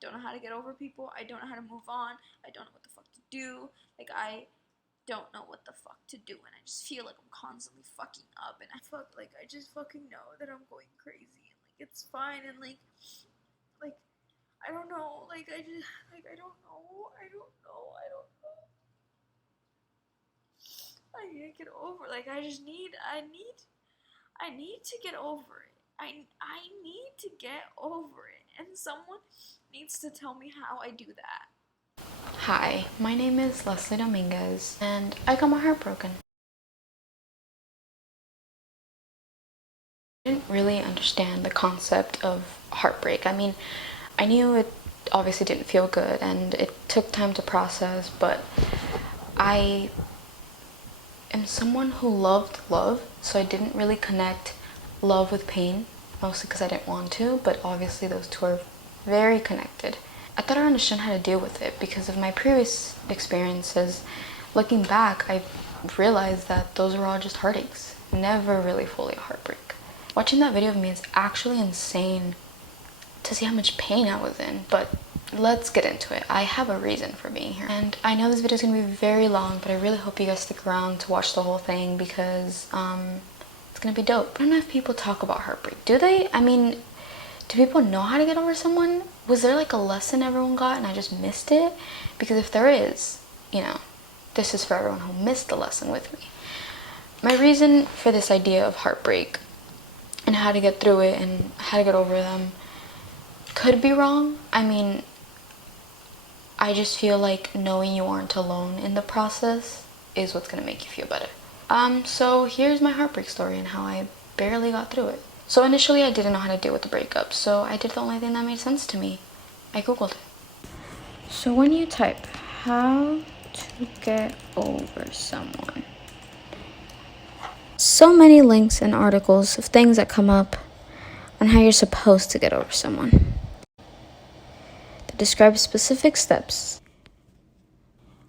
don't know how to get over people. I don't know how to move on. I don't know what the fuck to do. Like, I don't know what the fuck to do, and I just feel like I'm constantly fucking up, and I just fucking know that I'm going crazy, and like it's fine, and like I don't know, like I just like I don't know, I need to get over. Like I need to get over it. I need to get over it, and someone needs to tell me how I do that. Hi, my name is Leslie Dominguez, and I got my heart broken. I didn't really understand the concept of heartbreak. I mean, I knew it obviously didn't feel good, and it took time to process, but I am someone who loved love, so I didn't really connect love with pain, mostly because I didn't want to, but obviously those two are very connected. I thought I understood how to deal with it because of my previous experiences. Looking back, I realized that those were all just heartaches, never really fully a heartbreak. Watching that video of me is actually insane to see how much pain I was in, but let's get into it. I have a reason for being here. And I know this video is going to be very long, but I really hope you guys stick around to watch the whole thing because it's going to be dope. I don't know if people talk about heartbreak. Do they? I mean, do people know how to get over someone? Was there like a lesson everyone got and I just missed it? Because if there is, you know, this is for everyone who missed the lesson with me. My reason for this idea of heartbreak and how to get through it and how to get over them could be wrong. I mean, I just feel like knowing you aren't alone in the process is what's gonna make you feel better. So here's my heartbreak story and how I barely got through it. So initially I didn't know how to deal with the breakup, so I did the only thing that made sense to me. I googled it. So when you type how to get over someone, so many links and articles of things that come up on how you're supposed to get over someone that describe specific steps.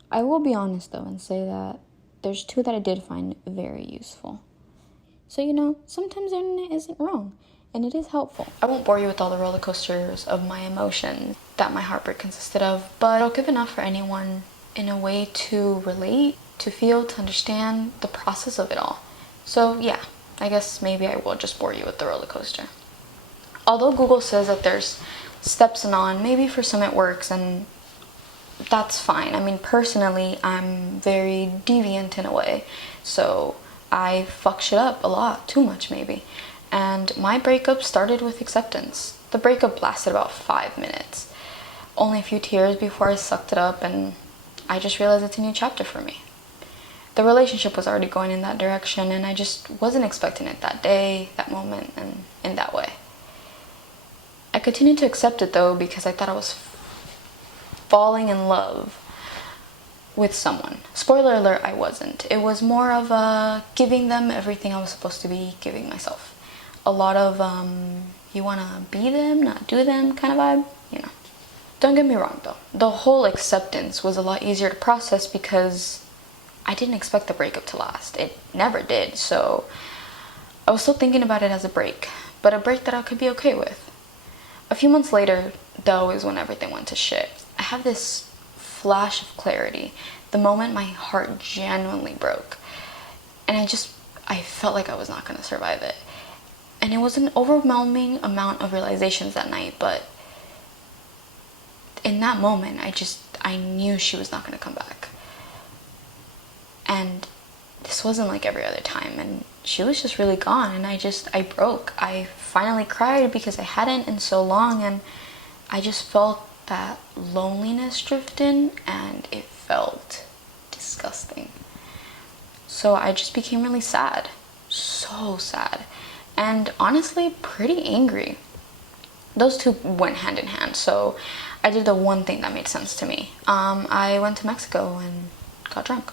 I will be honest though and say that there's two that I did find very useful. So, you know, sometimes the internet isn't wrong, and it is helpful. I won't bore you with all the roller coasters of my emotions that my heartbreak consisted of, but I'll give enough for anyone in a way to relate, to feel, to understand the process of it all. So yeah, I guess maybe I will just bore you with the roller coaster. Although Google says that there's steps and on, maybe for some it works, and that's fine. I mean, personally, I'm very deviant in a way, so I fuck shit up a lot, too much maybe. And my breakup started with acceptance. The breakup lasted about 5 minutes. Only a few tears before I sucked it up and I just realized it's a new chapter for me. The relationship was already going in that direction and I just wasn't expecting it that day, that moment, and in that way. I continued to accept it though because I thought I was falling in love with someone. Spoiler alert, I wasn't. It was more of a giving them everything I was supposed to be giving myself. A lot of you wanna be them, not do them kind of vibe, you know. Don't get me wrong though. The whole acceptance was a lot easier to process because I didn't expect the breakup to last. It never did, so I was still thinking about it as a break, but a break that I could be okay with. A few months later, though, is when everything went to shit. I have this flash of clarity, the moment my heart genuinely broke, and I felt like I was not going to survive it. And it was an overwhelming amount of realizations that night, but in that moment I knew she was not going to come back. And this wasn't like every other time, and she was just really gone, and I broke. I finally cried because I hadn't in so long, and I just felt that loneliness drift in, and it felt disgusting. So I just became really sad, so sad, and honestly pretty angry. Those two went hand in hand, so I did the one thing that made sense to me. I went to Mexico and got drunk.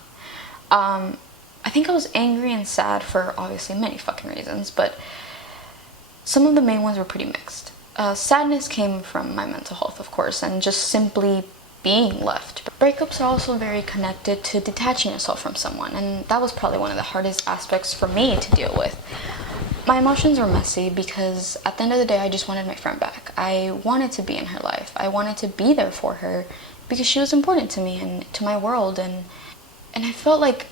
I think I was angry and sad for obviously many fucking reasons, but some of the main ones were pretty mixed. Sadness came from my mental health, of course, and just simply being left. Breakups are also very connected to detaching yourself from someone, and that was probably one of the hardest aspects for me to deal with. My emotions were messy because at the end of the day, I just wanted my friend back. I wanted to be in her life. I wanted to be there for her because she was important to me and to my world. And I felt like,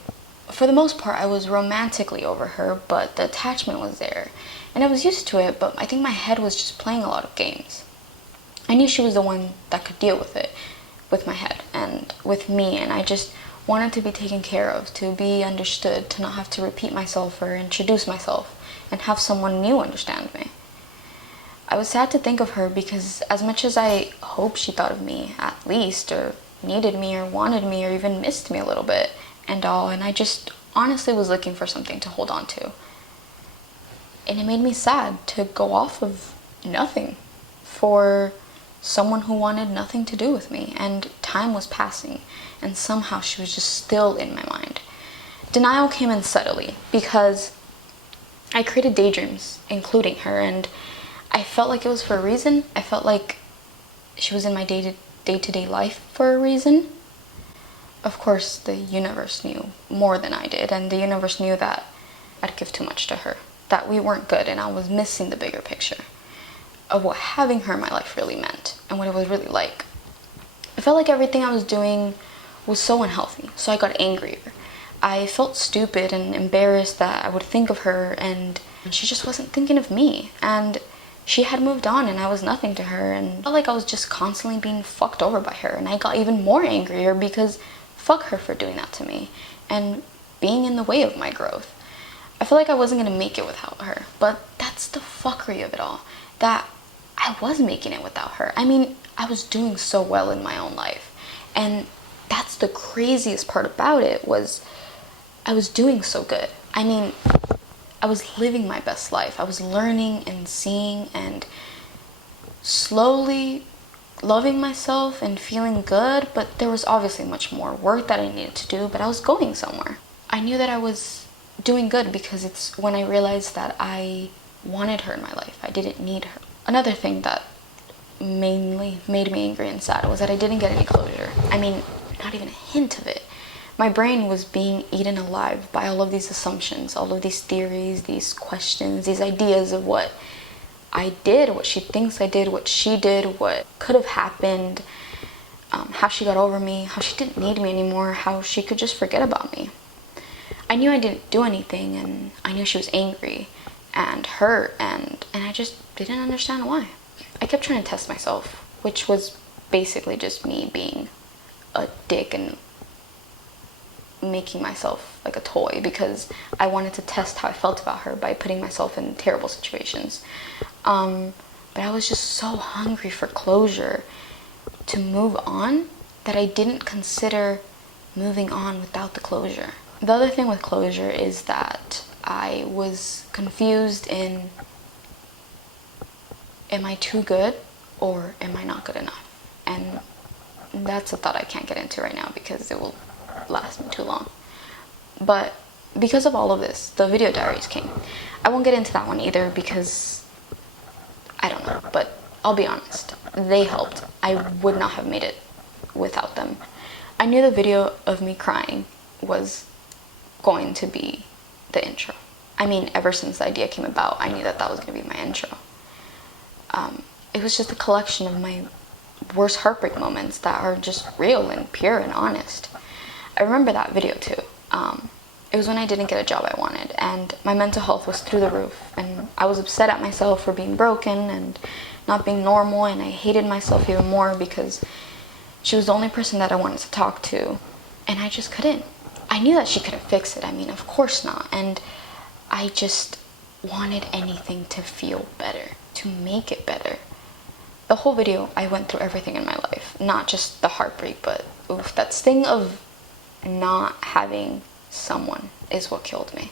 for the most part, I was romantically over her, but the attachment was there. And I was used to it, but I think my head was just playing a lot of games. I knew she was the one that could deal with it, with my head and with me, and I just wanted to be taken care of, to be understood, to not have to repeat myself or introduce myself and have someone new understand me. I was sad to think of her because as much as I hope she thought of me at least, or needed me, or wanted me, or even missed me a little bit and all, and I just honestly was looking for something to hold on to. And it made me sad to go off of nothing for someone who wanted nothing to do with me, and time was passing, and somehow she was just still in my mind. Denial came in subtly because I created daydreams, including her, and I felt like it was for a reason. I felt like she was in my day-to-day life for a reason. Of course, the universe knew more than I did, and the universe knew that I'd give too much to her, that we weren't good, and I was missing the bigger picture of what having her in my life really meant and what it was really like. I felt like everything I was doing was so unhealthy, so I got angrier. I felt stupid and embarrassed that I would think of her and she just wasn't thinking of me, and she had moved on and I was nothing to her, and I felt like I was just constantly being fucked over by her, and I got even more angrier because fuck her for doing that to me and being in the way of my growth. I felt like I wasn't gonna make it without her, but that's the fuckery of it all, that I was making it without her. I mean, I was doing so well in my own life, and that's the craziest part about it, was I was doing so good. I mean, I was living my best life. I was learning and seeing and slowly loving myself and feeling good, but there was obviously much more work that I needed to do, but I was going somewhere. I knew that I was doing good because it's when I realized that I wanted her in my life. I didn't need her. Another thing that mainly made me angry and sad was that I didn't get any closure. I mean, not even a hint of it. My brain was being eaten alive by all of these assumptions, all of these theories, these questions, these ideas of what I did, what she thinks I did, what she did, what could have happened, how she got over me, how she didn't need me anymore, how she could just forget about me. I knew I didn't do anything, and I knew she was angry and hurt, and I just didn't understand why. I kept trying to test myself, which was basically just me being a dick and making myself like a toy, because I wanted to test how I felt about her by putting myself in terrible situations. But I was just so hungry for closure to move on that I didn't consider moving on without the closure. The other thing with closure is that I was confused in, am I too good or am I not good enough? And that's a thought I can't get into right now because it will last me too long. But because of all of this, the video diaries came. I won't get into that one either because I don't know, but I'll be honest, they helped. I would not have made it without them. I knew the video of me crying was going to be the intro. I mean, ever since the idea came about, I knew that that was going to be my intro. It was just a collection of my worst heartbreak moments that are just real and pure and honest. I remember that video too. It was when I didn't get a job I wanted, and my mental health was through the roof, and I was upset at myself for being broken and not being normal, and I hated myself even more because she was the only person that I wanted to talk to, and I just couldn't. I knew that she couldn't fix it. I mean, of course not. And I just wanted anything to feel better, to make it better. The whole video, I went through everything in my life, not just the heartbreak, but that sting of not having someone is what killed me.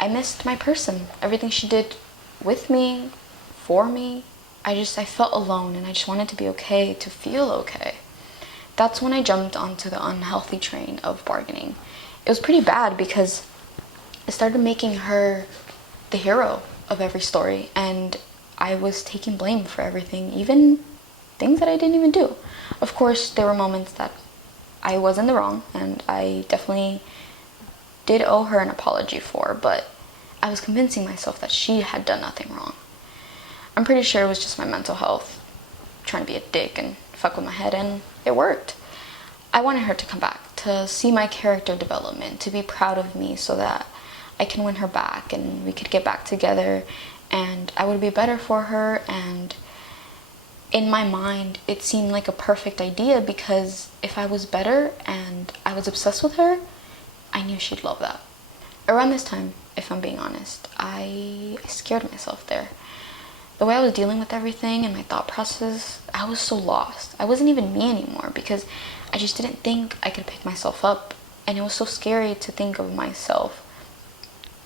I missed my person, everything she did with me, for me. I felt alone, and I just wanted to be okay, to feel okay. That's when I jumped onto the unhealthy train of bargaining. It was pretty bad because I started making her the hero of every story, and I was taking blame for everything, even things that I didn't even do. Of course, there were moments that I was in the wrong, and I definitely did owe her an apology for, but I was convincing myself that she had done nothing wrong. I'm pretty sure it was just my mental health trying to be a dick and fuck with my head, and it worked. I wanted her to come back, to see my character development, to be proud of me so that I can win her back and we could get back together and I would be better for her. And in my mind, it seemed like a perfect idea because if I was better and I was obsessed with her, I knew she'd love that. Around this time, if I'm being honest, I scared myself there. The way I was dealing with everything and my thought process, I was so lost. I wasn't even me anymore because I just didn't think I could pick myself up. And it was so scary to think of myself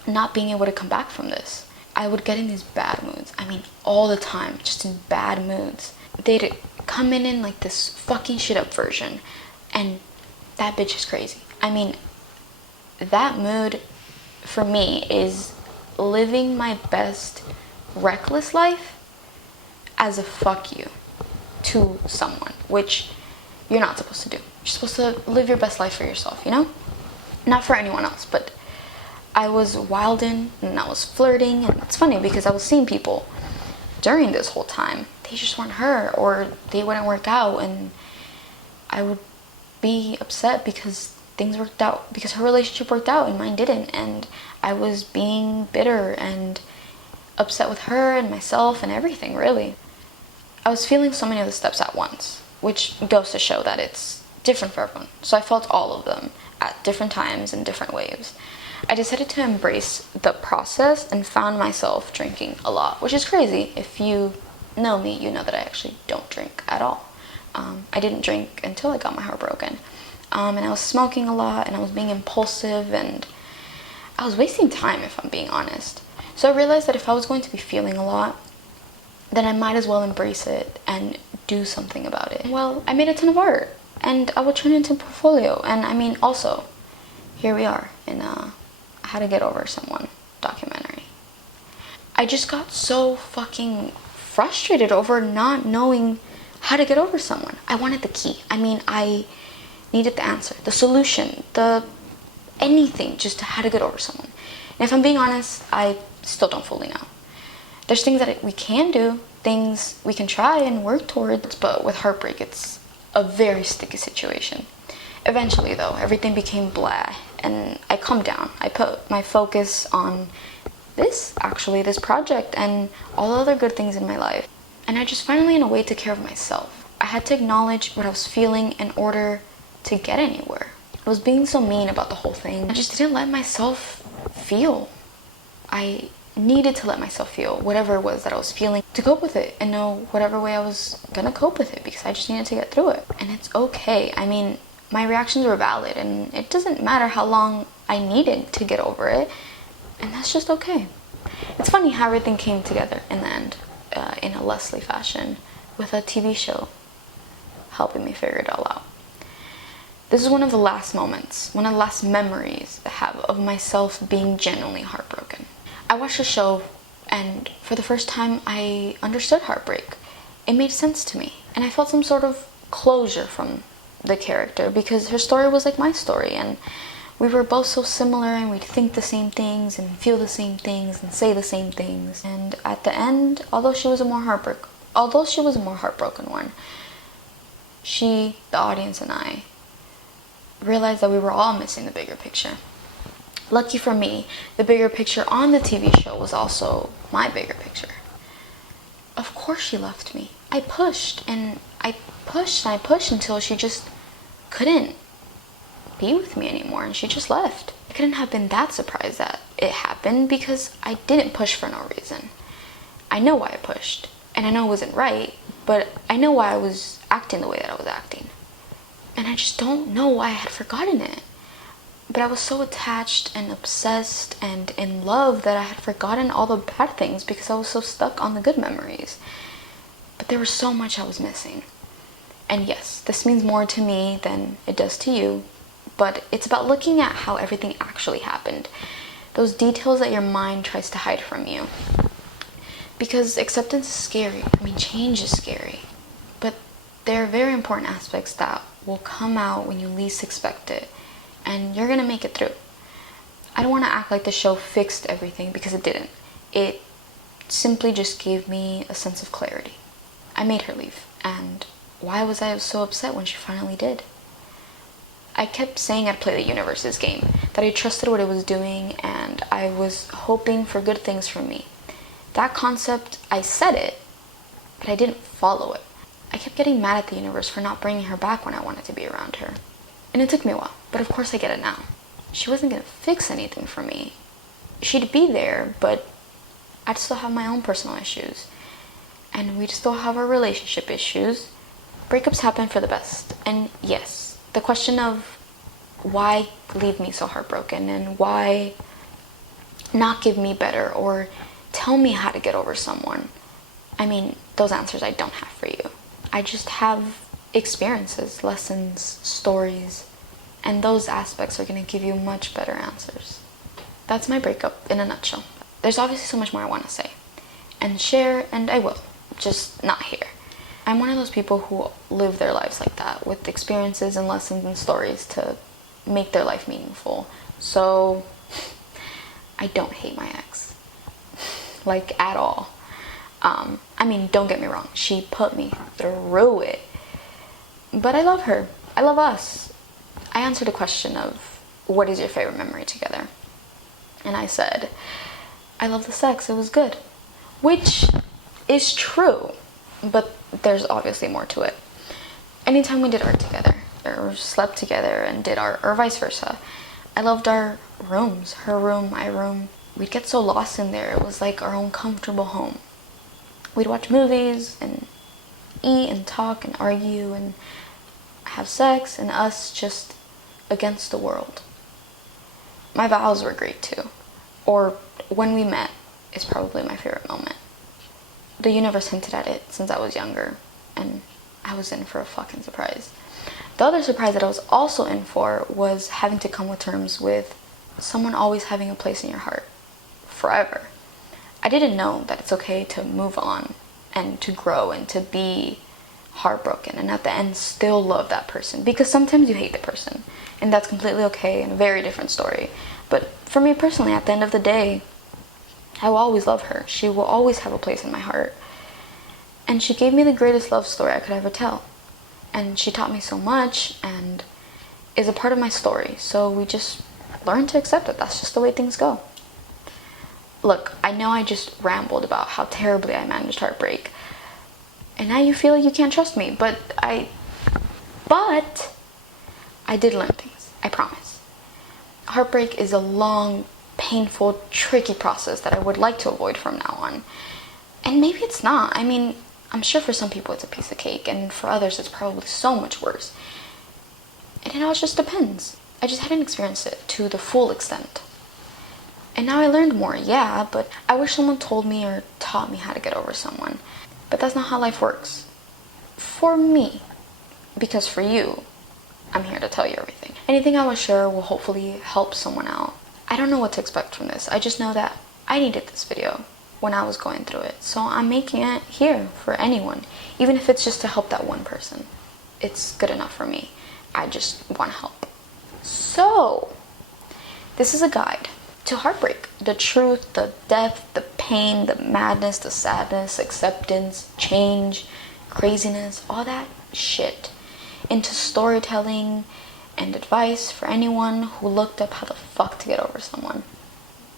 not being able to come back from this. I would get in these bad moods. I mean, all the time, just in bad moods. They'd come in like this fucking shit up version. And that bitch is crazy. I mean, that mood for me is living my best reckless life as a fuck you to someone, which you're not supposed to do. You're supposed to live your best life for yourself, you know? Not for anyone else, but I was wilding and I was flirting, and it's funny because I was seeing people during this whole time. They just weren't her, or they wouldn't work out, and I would be upset because things worked out, because her relationship worked out and mine didn't, and I was being bitter and upset with her and myself and everything, really. I was feeling so many of the steps at once, which goes to show that it's different for everyone. So I felt all of them at different times and different waves. I decided to embrace the process and found myself drinking a lot, which is crazy. If you know me, you know that I actually don't drink at all. I didn't drink until I got my heart broken. And I was smoking a lot, and I was being impulsive, and I was wasting time, if I'm being honest. So I realized that if I was going to be feeling a lot, then I might as well embrace it and do something about it. Well, I made a ton of art, and I would turn it into a portfolio. And I mean, also, here we are in a How to Get Over Someone documentary. I just got so fucking frustrated over not knowing how to get over someone. I wanted the key. I mean, I needed the answer, the solution, the anything just to how to get over someone. And if I'm being honest, I still don't fully know. There's things that we can do, things we can try and work towards, but with heartbreak, it's a very sticky situation. Eventually, though, everything became blah, and I calmed down. I put my focus on this project, and all the other good things in my life. And I just finally, in a way, took care of myself. I had to acknowledge what I was feeling in order to get anywhere. I was being so mean about the whole thing. I just didn't let myself feel. I needed to let myself feel whatever it was that I was feeling to cope with it and know whatever way I was gonna cope with it, because I just needed to get through it. And it's okay. I mean, my reactions were valid, and it doesn't matter how long I needed to get over it, and that's just okay. It's funny how everything came together in the end, in a Leslie fashion, with a TV show helping me figure it all out. This is one of the last moments, one of the last memories I have of myself being genuinely heartbroken. I watched the show, and for the first time I understood heartbreak. It made sense to me, and I felt some sort of closure from the character, because her story was like my story, and we were both so similar, and we'd think the same things and feel the same things and say the same things. And at the end, although she was a more heartbroken one, she, the audience, and I realized that we were all missing the bigger picture. Lucky for me, the bigger picture on the TV show was also my bigger picture. Of course she left me. I pushed and I pushed and I pushed until she just couldn't be with me anymore, and she just left. I couldn't have been that surprised that it happened, because I didn't push for no reason. I know why I pushed, and I know it wasn't right, but I know why I was acting the way that I was acting. And I just don't know why I had forgotten it. But I was so attached and obsessed and in love that I had forgotten all the bad things because I was so stuck on the good memories. But there was so much I was missing. And yes, this means more to me than it does to you, but it's about looking at how everything actually happened. Those details that your mind tries to hide from you. Because acceptance is scary. I mean, change is scary. But there are very important aspects that will come out when you least expect it. And you're gonna make it through. I don't want to act like the show fixed everything, because it didn't. It simply just gave me a sense of clarity. I made her leave, and why was I so upset when she finally did? I kept saying I'd play the universe's game, that I trusted what it was doing, and I was hoping for good things from me. That concept, I said it, but I didn't follow it. I kept getting mad at the universe for not bringing her back when I wanted to be around her. And it took me a while, but of course I get it now. She wasn't gonna fix anything for me. She'd be there, but I'd still have my own personal issues. And we'd still have our relationship issues. Breakups happen for the best. And yes, the question of why leave me so heartbroken, and why not give me better or tell me how to get over someone, I mean, those answers I don't have for you. I just have experiences, lessons, stories, and those aspects are going to give you much better answers. That's my breakup in a nutshell. There's obviously so much more I want to say and share, and I will, just not here. I'm one of those people who live their lives like that, with experiences and lessons and stories to make their life meaningful. So I don't hate my ex, like, at all. I mean, don't get me wrong, she put me through it, but I love her. I love us. I answered a question of, what is your favorite memory together? And I said, I love the sex, it was good. Which is true, but there's obviously more to it. Anytime we did art together, or slept together and did art, or vice versa, I loved our rooms, her room, my room. We'd get so lost in there, it was like our own comfortable home. We'd watch movies, and eat, and talk, and argue, and have sex, and us just against the world. My vows were great too. Or when we met is probably my favorite moment. The universe hinted at it since I was younger, and I was in for a fucking surprise. The other surprise that I was also in for was having to come to terms with someone always having a place in your heart forever. I didn't know that it's okay to move on and to grow and to be heartbroken and at the end still love that person, because sometimes you hate the person, and that's completely okay and a very different story. But for me personally, at the end of the day, I will always love her. She will always have a place in my heart. And she gave me the greatest love story I could ever tell. And she taught me so much and is a part of my story. So we just learn to accept it. That's just the way things go. Look, I know I just rambled about how terribly I managed heartbreak. And now you feel like you can't trust me. But I did learn things. I promise. Heartbreak is a long, painful, tricky process that I would like to avoid from now on. And maybe it's not. I mean, I'm sure for some people it's a piece of cake, and for others it's probably so much worse. And it all just depends. I just hadn't experienced it to the full extent. And now I learned more, yeah, but I wish someone told me or taught me how to get over someone. But that's not how life works. For me. Because for you, I'm here to tell you everything. Anything I will share will hopefully help someone out. I don't know what to expect from this. I just know that I needed this video when I was going through it. So I'm making it here for anyone. Even if it's just to help that one person. It's good enough for me. I just want to help. So, this is a guide to heartbreak. The truth, the depth, the pain, the madness, the sadness, acceptance, change, craziness, all that shit. Into storytelling and advice for anyone who looked up how the fuck to get over someone.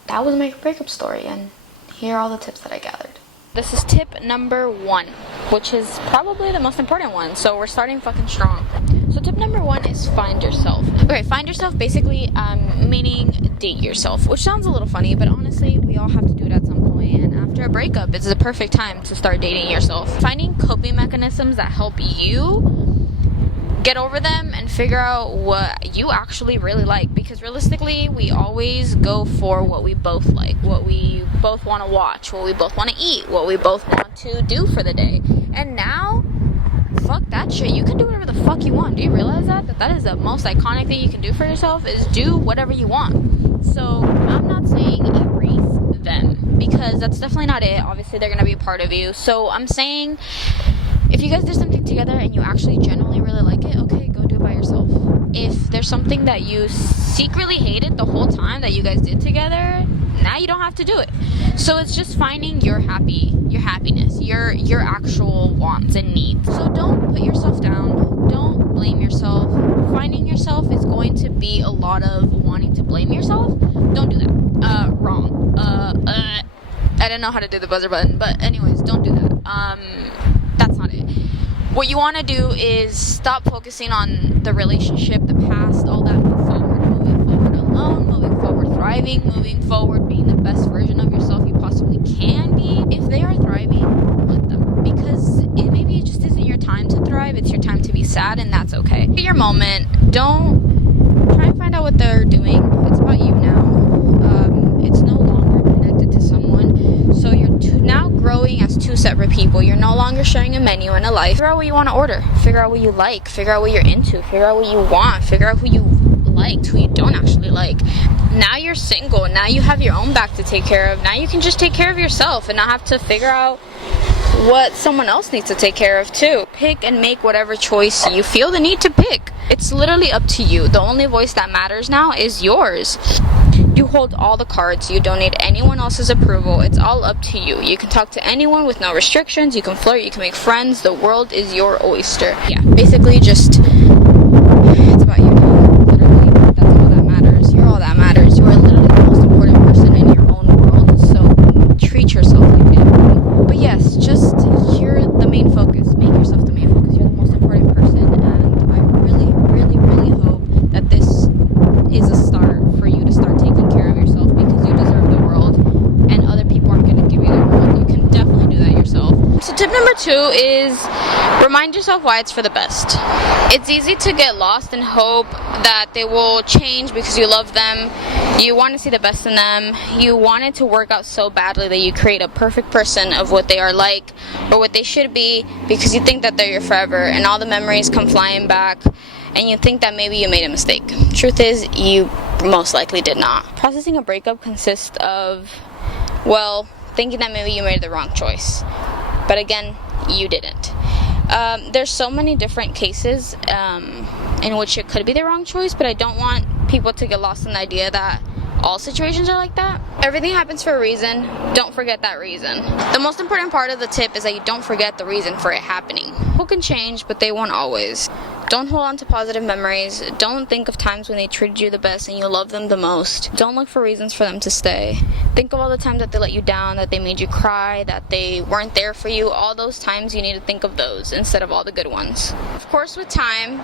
That was my breakup story, and here are all the tips that I gathered. This is tip number 1, which is probably the most important one, so we're starting fucking strong. So tip number 1 is find yourself. Okay, find yourself basically meaning date yourself, which sounds a little funny, but honestly, we all have to do it at some point, and after a breakup, it's the perfect time to start dating yourself. Finding coping mechanisms that help you get over them and figure out what you actually really like, because realistically we always go for what we both like, what we both want to watch, what we both want to eat, what we both want to do for the day. And now, fuck that shit, you can do whatever the fuck you want. Do you realize that is the most iconic thing you can do for yourself, is do whatever you want. So I'm not saying erase them, because that's definitely not it. Obviously they're gonna be a part of you. So I'm saying, if you guys do something together and you actually genuinely really like it, okay, go do it by yourself. if there's something that you secretly hated the whole time that you guys did together, now you don't have to do it. So it's just finding your happiness, your actual wants and needs. So don't put yourself down. Don't blame yourself. Finding yourself is going to be a lot of wanting to blame yourself. Don't do that. Wrong. I don't know how to do the buzzer button, but anyways, don't do that. That's not it. What you want to do is stop focusing on the relationship, the past, all that. Moving forward alone, moving forward thriving, moving forward being the best version of yourself you possibly can be. If they are thriving, let them, because maybe it just isn't your time to thrive. It's your time to be sad, and that's okay. Get your moment. Don't try and find out what they're doing. It's about you now. It's no longer connected to someone. So you're now growing as two separate people. You're no longer sharing a menu and a life. Figure out what you want to order. Figure out what you like. Figure out what you're into. Figure out what you want. Figure out who you liked, who you don't actually like. Now you're single. Now you have your own back to take care of. Now you can just take care of yourself and not have to figure out what someone else needs to take care of too. Pick and make whatever choice you feel the need to pick. It's literally up to you. The only voice that matters now is yours. You hold all the cards. You don't need anyone else's approval. It's all up to you. You can talk to anyone with no restrictions. You can flirt. You can make friends. The world is your oyster. Yeah, basically just, it's about you now. Literally, that's all that matters. You're all that matters. You are literally the most important person in your own world. So treat yourself like that. But yes, just, you're the main focus. Make yourself the main focus. You're the most important person. And I really, really, really hope that this is a start for you to start taking care of yourself, because you deserve the world and other people aren't going to give you the world. You can definitely do that yourself. So tip number 2 is remind yourself why it's for the best. It's easy to get lost and hope that they will change because you love them. You want to see the best in them. You want it to work out so badly that you create a perfect person of what they are like or what they should be, because you think that they're your forever, and all the memories come flying back and you think that maybe you made a mistake. Truth is, you most likely did not. Processing a breakup consists of, well, thinking that maybe you made the wrong choice. But again, you didn't. There's so many different cases in which it could be the wrong choice, but I don't want people to get lost in the idea that all situations are like that. Everything happens for a reason. Don't forget that reason. The most important part of the tip is that you don't forget the reason for it happening. People can change, but they won't always. Don't hold on to positive memories. Don't think of times when they treated you the best and you love them the most. Don't look for reasons for them to stay. Think of all the times that they let you down, that they made you cry, that they weren't there for you. All those times, you need to think of those instead of all the good ones. Of course, with time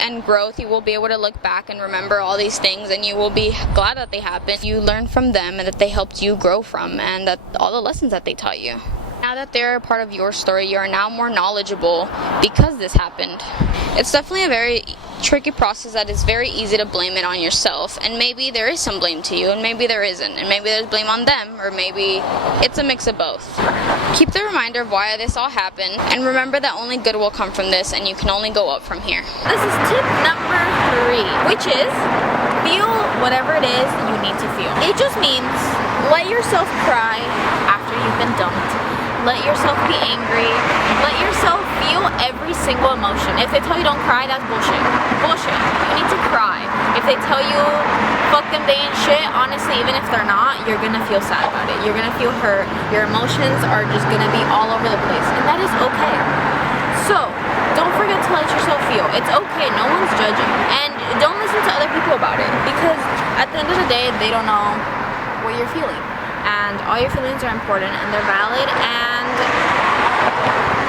and growth, you will be able to look back and remember all these things, and you will be glad that they happened. You learn from them and that they helped you grow from, and that all the lessons that they taught you. Now that they're a part of your story, you are now more knowledgeable because this happened. It's definitely a very tricky process that is very easy to blame it on yourself, and maybe there is some blame to you, and maybe there isn't, and maybe there's blame on them, or maybe it's a mix of both. Keep the reminder of why this all happened, and remember that only good will come from this, and you can only go up from here. This is tip number 3, which is feel whatever it is you need to feel. It just means let yourself cry after you've been dumped. Let yourself be angry. Let yourself feel every single emotion. If they tell you don't cry, that's bullshit. Bullshit. You need to cry. If they tell you fuck them, they ain't shit, honestly, even if they're not, you're gonna feel sad about it. You're gonna feel hurt. Your emotions are just gonna be all over the place. And that is okay. So, don't forget to let yourself feel. It's okay. No one's judging. And don't listen to other people about it, because at the end of the day, they don't know what you're feeling. And all your feelings are important and they're valid, and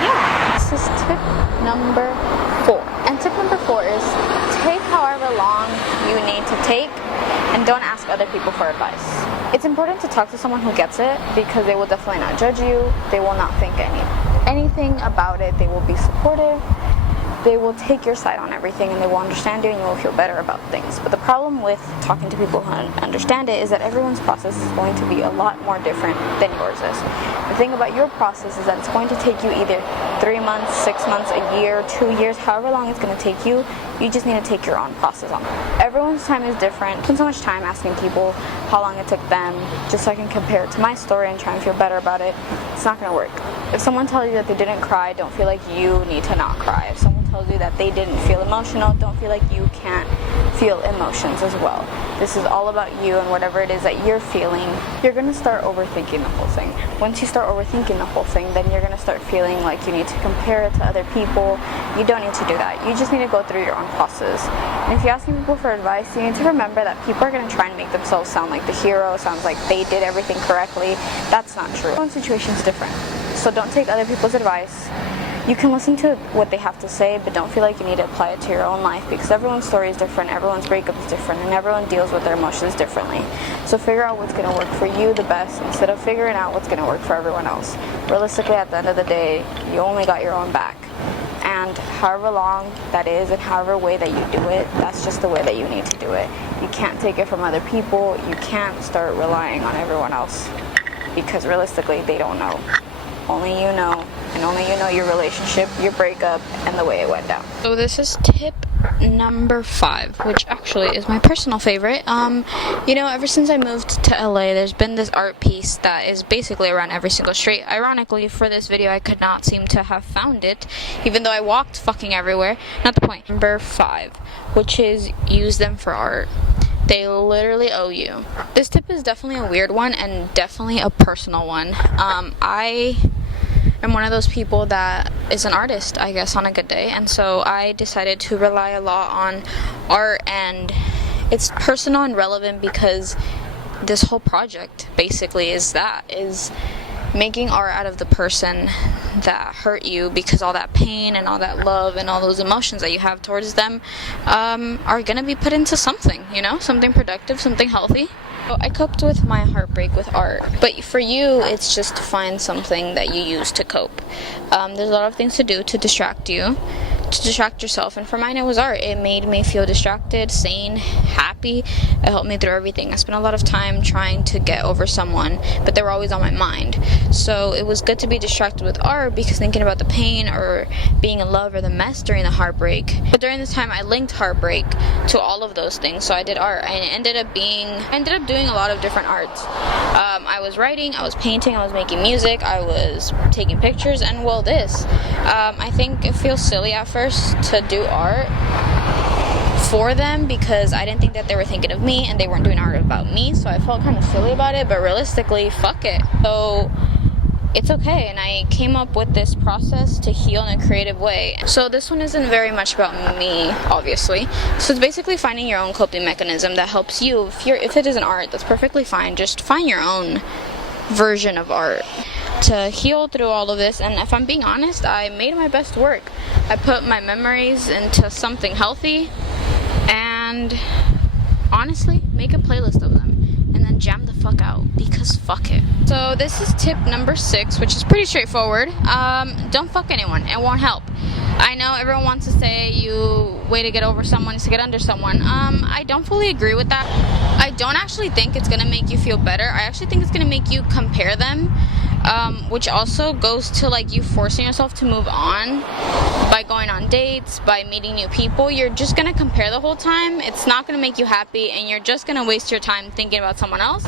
yeah. This is tip number 4. And tip number 4 is take however long you need to take, and don't ask other people for advice. It's important to talk to someone who gets it, because they will definitely not judge you. They will not think anything about it. They will be supportive. They will take your side on everything, and they will understand you, and you will feel better about things. But the problem with talking to people who understand it is that everyone's process is going to be a lot more different than yours is. The thing about your process is that it's going to take you either 3 months, 6 months, a year, 2 years, however long it's going to take you. You just need to take your own process on it. Everyone's time is different. I spend so much time asking people how long it took them, just so I can compare it to my story and try and feel better about it. It's not going to work. If someone tells you that they didn't cry, don't feel like you need to not cry. If someone tells you you that they didn't feel emotional. Don't feel like you can't feel emotions as well. This is all about you and whatever it is that you're feeling. You're going to start overthinking the whole thing. Once you start overthinking the whole thing, then you're going to start feeling like you need to compare it to other people. You don't need to do that. You just need to go through your own process. And if you're asking people for advice, you need to remember that people are going to try and make themselves sound like the hero, sounds like they did everything correctly. That's not true. Everyone's situation is different. So don't take other people's advice. You can listen to what they have to say, but don't feel like you need to apply it to your own life, because everyone's story is different, everyone's breakup is different, and everyone deals with their emotions differently. So figure out what's going to work for you the best instead of figuring out what's going to work for everyone else. Realistically, at the end of the day, you only got your own back. And however long that is and however way that you do it, that's just the way that you need to do it. You can't take it from other people. You can't start relying on everyone else, because realistically, they don't know. Only you know, and only you know your relationship, your breakup, and the way it went down. So this is tip number 5, which actually is my personal favorite. Ever since I moved to LA, there's been this art piece that is basically around every single street. Ironically, for this video, I could not seem to have found it, even though I walked fucking everywhere. Not the point. Number 5, which is use them for art. They literally owe you. This tip is definitely a weird one and definitely a personal one. I am one of those people that is an artist, I guess, on a good day, and so I decided to rely a lot on art, and it's personal and relevant because this whole project basically is making art out of the person that hurt you, because all that pain and all that love and all those emotions that you have towards them are gonna be put into something, something productive, something healthy. So I coped with my heartbreak with art, but for you, it's just to find something that you use to cope. There's a lot of things to do to distract you, to distract yourself, and for mine it was art. It made me feel distracted, sane, happy. It helped me through everything. I spent a lot of time trying to get over someone, but they were always on my mind. So it was good to be distracted with art, because thinking about the pain or being in love or the mess during the heartbreak. But during this time, I linked heartbreak to all of those things. So I did art, and it ended up doing a lot of different arts. I was writing, I was painting, I was making music, I was taking pictures, and this. I think it feels silly at first to do art for them, because I didn't think that they were thinking of me and they weren't doing art about me, so I felt kind of silly about it, but realistically, fuck it. So it's okay, and I came up with this process to heal in a creative way. So this one isn't very much about me, obviously. So it's basically finding your own coping mechanism that helps you. If it isn't art, that's perfectly fine. Just find your own version of art to heal through all of this. And if I'm being honest, I made my best work. I put my memories into something healthy, and honestly, make a playlist of them and then jam the fuck out, because fuck it. So this is tip number 6, which is pretty straightforward. Don't fuck anyone. It won't help. I know everyone wants to say way to get over someone is to get under someone. I don't fully agree with that. I don't actually think it's gonna make you feel better. I actually think it's gonna make you compare them, which also goes to you forcing yourself to move on by going on dates, by meeting new people. You're just gonna compare the whole time. It's not gonna make you happy, and you're just gonna waste your time thinking about someone else,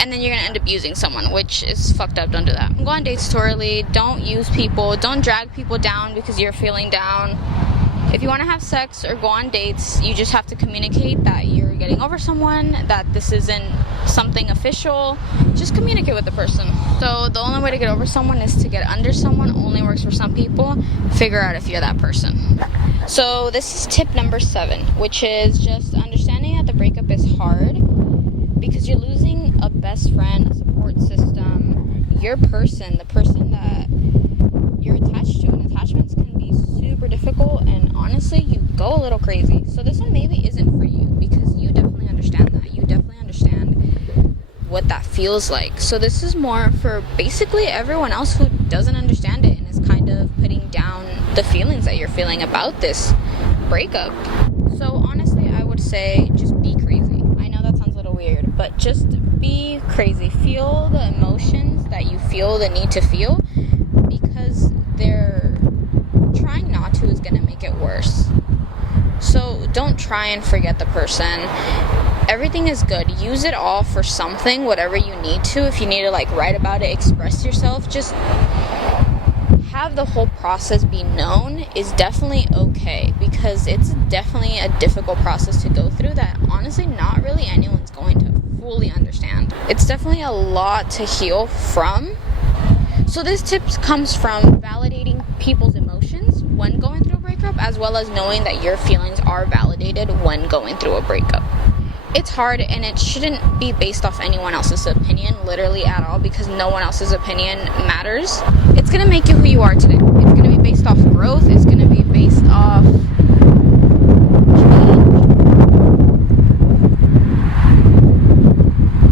and then you're gonna end up using someone, which is fucked up. Don't do that. Go on dates too early. Don't use people. Don't drag people down because you're feeling down. If you want to have sex or go on dates, you just have to communicate that you're getting over someone, that this isn't something official. Just communicate with the person. So the only way to get over someone is to get under someone. Only works for some people. Figure out if you're that person. So this is tip number 7, which is just understanding that the breakup is hard, because you're losing a best friend, a support system, your person, the person that you're attached to. And attachments can be super difficult, and honestly, you go a little crazy. So this one maybe isn't for you, because you definitely understand that. You definitely understand what that feels like. So this is more for basically everyone else who doesn't understand it and is kind of putting down the feelings that you're feeling about this breakup. So honestly, I would say just be crazy. I know that sounds a little weird, but just be crazy. Feel the emotions that you feel the need to feel, because they're trying not to is going to make it worse. So don't try and forget the person. Everything is good. Use it all for something, whatever you need to. If you need to write about it, express yourself, just have the whole process be known is definitely okay, because it's definitely a difficult process to go through that honestly not really anyone's going to fully understand. It's definitely a lot to heal from. So this tip comes from validating people's emotions when going through a breakup, as well as knowing that your feelings are validated when going through a breakup. It's hard, and it shouldn't be based off anyone else's opinion, literally at all, because no one else's opinion matters. It's going to make you who you are today. It's going to be based off growth. It's going to be based off change.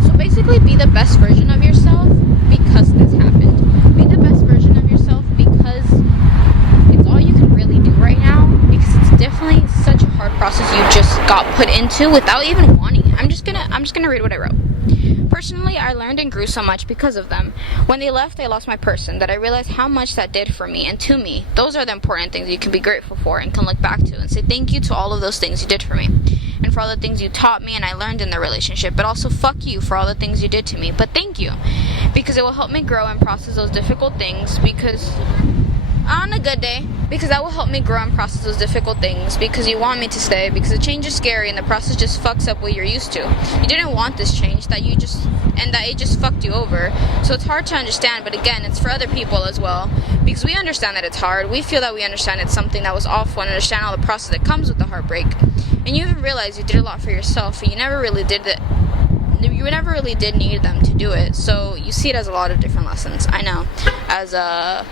So basically, be the best version of yourself because this happened. Be the best version of yourself because it's all you can really do right now, because it's definitely such a hard process you just got put into without even wanting it. I'm just gonna read what I wrote. Personally, I learned and grew so much because of them. When they left, I lost my person, that I realized how much that did for me and to me. Those are the important things you can be grateful for and can look back to and say thank you to all of those things you did for me. And for all the things you taught me and I learned in the relationship. But also fuck you for all the things you did to me. But thank you. Because it will help me grow and process those difficult things, because on a good day, because that will help me grow and process those difficult things, because you want me to stay, because the change is scary and the process just fucks up what you're used to. You didn't want this change, that it just fucked you over. So it's hard to understand, but again, it's for other people as well, because we understand that it's hard. We feel that we understand it's something that was awful and understand all the process that comes with the heartbreak. And you even realize you did a lot for yourself, and you never really did need them to do it. So you see it as a lot of different lessons. I know, as a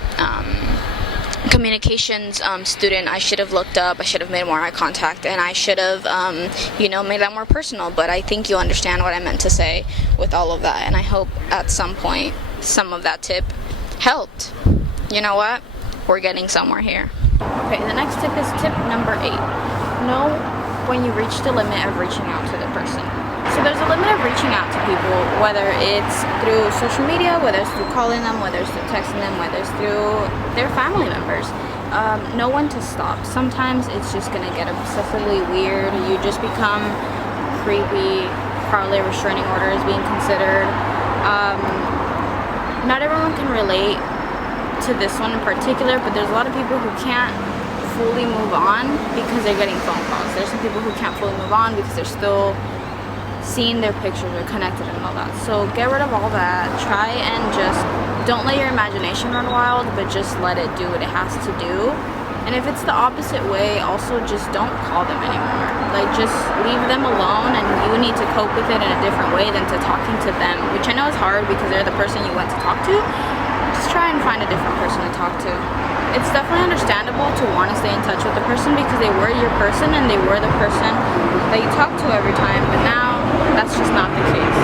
communications student, I should have looked up, I should have made more eye contact, and I should have made that more personal. But I think you understand what I meant to say with all of that, and I hope at some point some of that tip helped. You know what, we're getting somewhere here. Okay, the next tip is tip number 8. Know when you reach the limit of reaching out to the person. So there's a limit of reaching out to people, whether it's through social media, whether it's through calling them, whether it's through texting them, whether it's through their family members. Know when to stop. Sometimes it's just going to get obsessively weird. You just become creepy. Probably a restraining order is being considered. Not everyone can relate to this one in particular, but there's a lot of people who can't fully move on because they're getting phone calls. There's some people who can't fully move on because they're still seeing their pictures or connected and all that. So get rid of all that. Try and just don't let your imagination run wild, but just let it do what it has to do. And if it's the opposite way, also just don't call them anymore. Like, just leave them alone, and you need to cope with it in a different way than to talking to them, which I know is hard because they're the person you went to talk to. Just try and find a different person to talk to. It's definitely understandable to want to stay in touch with the person because they were your person and they were the person that you talked to every time, but now that's just not the case.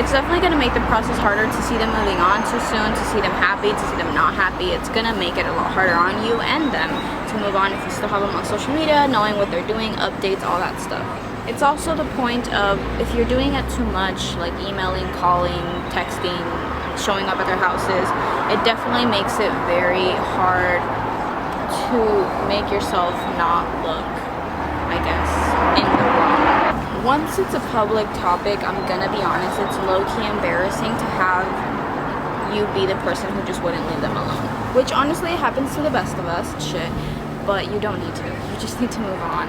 It's definitely going to make the process harder to see them moving on too soon, to see them happy, to see them not happy. It's going to make it a lot harder on you and them to move on if you still have them on social media, knowing what they're doing, updates, all that stuff. It's also the point of, if you're doing it too much, like emailing, calling, texting, showing up at their houses, it definitely makes it very hard to make yourself not look, I guess, in the wrong. Once it's a public topic, I'm gonna be honest, it's low-key embarrassing to have you be the person who just wouldn't leave them alone. Which honestly happens to the best of us, shit, but you don't need to. You just need to move on.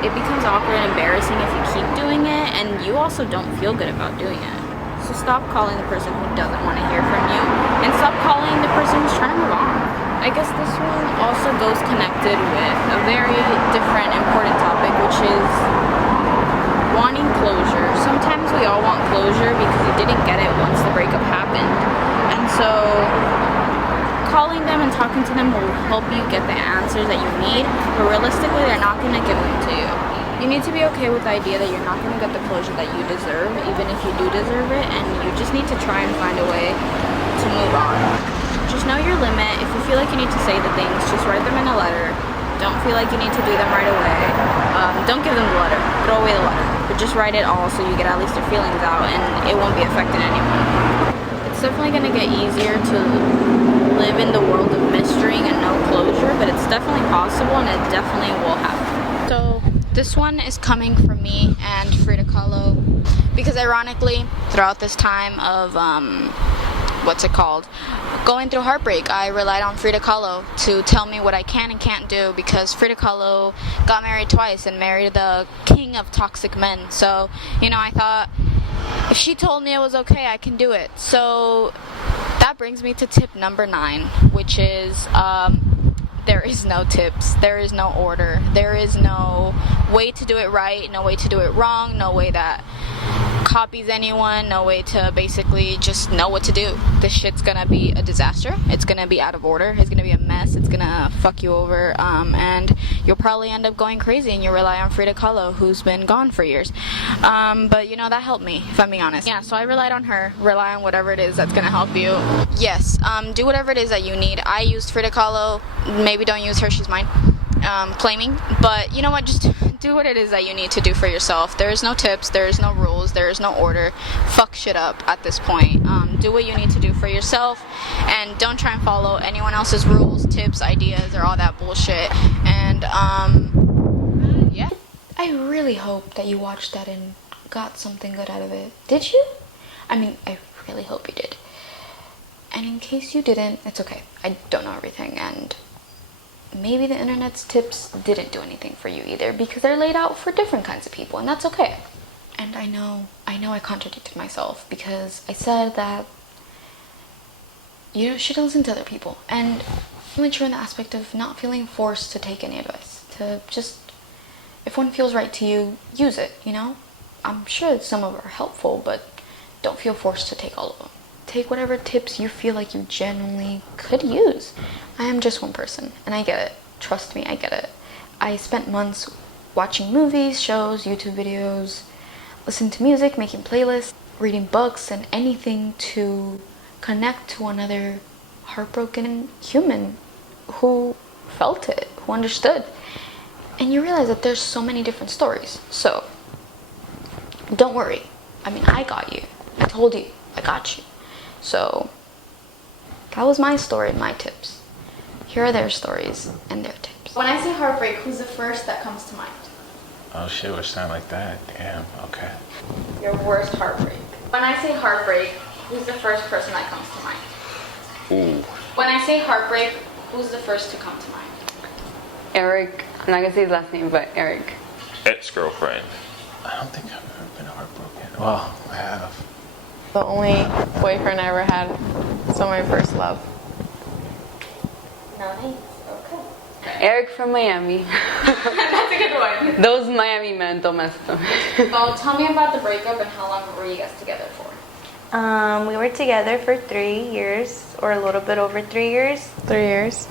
It becomes awkward and embarrassing if you keep doing it, and you also don't feel good about doing it. So stop calling the person who doesn't want to hear from you, and stop calling the person who's trying to move on. I guess this one also goes connected with a very different important topic, which is wanting closure. Sometimes we all want closure because you didn't get it once the breakup happened. And so calling them and talking to them will help you get the answers that you need, but realistically, they're not going to give them to you. You need to be okay with the idea that you're not going to get the closure that you deserve, even if you do deserve it, and you just need to try and find a way to move on. Just know your limit. If you feel like you need to say the things, just write them in a letter. Don't feel like you need to do them right away. Don't give them the letter. Throw away the letter. But just write it all so you get at least your feelings out, and it won't be affecting anyone. It's definitely going to get easier to live in the world of mystery and no closure, but it's definitely possible, and it definitely will happen. So this one is coming from me and Frida Kahlo, because ironically, throughout this time of going through heartbreak, I relied on Frida Kahlo to tell me what I can and can't do, because Frida Kahlo got married twice and married the king of toxic men. So, I thought, if she told me it was okay, I can do it. So that brings me to tip number 9, which is there is no tips, there is no order, there is no way to do it right, no way to do it wrong, no way that copies anyone, no way to basically just know what to do. This shit's gonna be a disaster, it's gonna be out of order, it's gonna be a mess, it's gonna fuck you over, and you'll probably end up going crazy, and you rely on Frida Kahlo, who's been gone for years. But that helped me, if I'm being honest. Yeah, so I relied on her. Rely on whatever it is that's gonna help you. Yes, do whatever it is that you need. I used Frida Kahlo. Maybe don't use her, she's mine. Claiming, but you know what, just do what it is that you need to do for yourself. There is no tips, there is no rules, there is no order. Fuck shit up at this point. Do what you need to do for yourself, and don't try and follow anyone else's rules, tips, ideas, or all that bullshit. And yeah, I really hope that you watched that and got something good out of it. Did you? I really hope you did. And in case you didn't, it's okay. I don't know everything, and maybe the internet's tips didn't do anything for you either, because they're laid out for different kinds of people, and that's okay. And I know I contradicted myself, because I said that you should listen to other people, and really true in the aspect of not feeling forced to take any advice. To just, if one feels right to you, use it, I'm sure some of them are helpful, but don't feel forced to take all of them. Take whatever tips you feel like you genuinely could use. I am just one person, and I get it. Trust me, I get it. I spent months watching movies, shows, YouTube videos, listening to music, making playlists, reading books, and anything to connect to another heartbroken human who felt it, who understood. And you realize that there's so many different stories. So, don't worry. I got you. I told you, I got you. So, that was my story and my tips. Here are their stories and their tips. When I say heartbreak, who's the first that comes to mind? Oh shit, what sound like that? Damn, okay. Your worst heartbreak. When I say heartbreak, who's the first person that comes to mind? Ooh. When I say heartbreak, who's the first to come to mind? Eric. I'm not gonna say his last name, but Eric. Ex-girlfriend. I don't think I've ever been heartbroken. Well, I have. The only boyfriend I ever had, so my first love. Nice, okay. Eric from Miami. That's a good one. Those Miami men don't mess with them. Well, tell me about the breakup and how long were you guys together for? We were together for 3 years, or a little bit over 3 years. 3 years.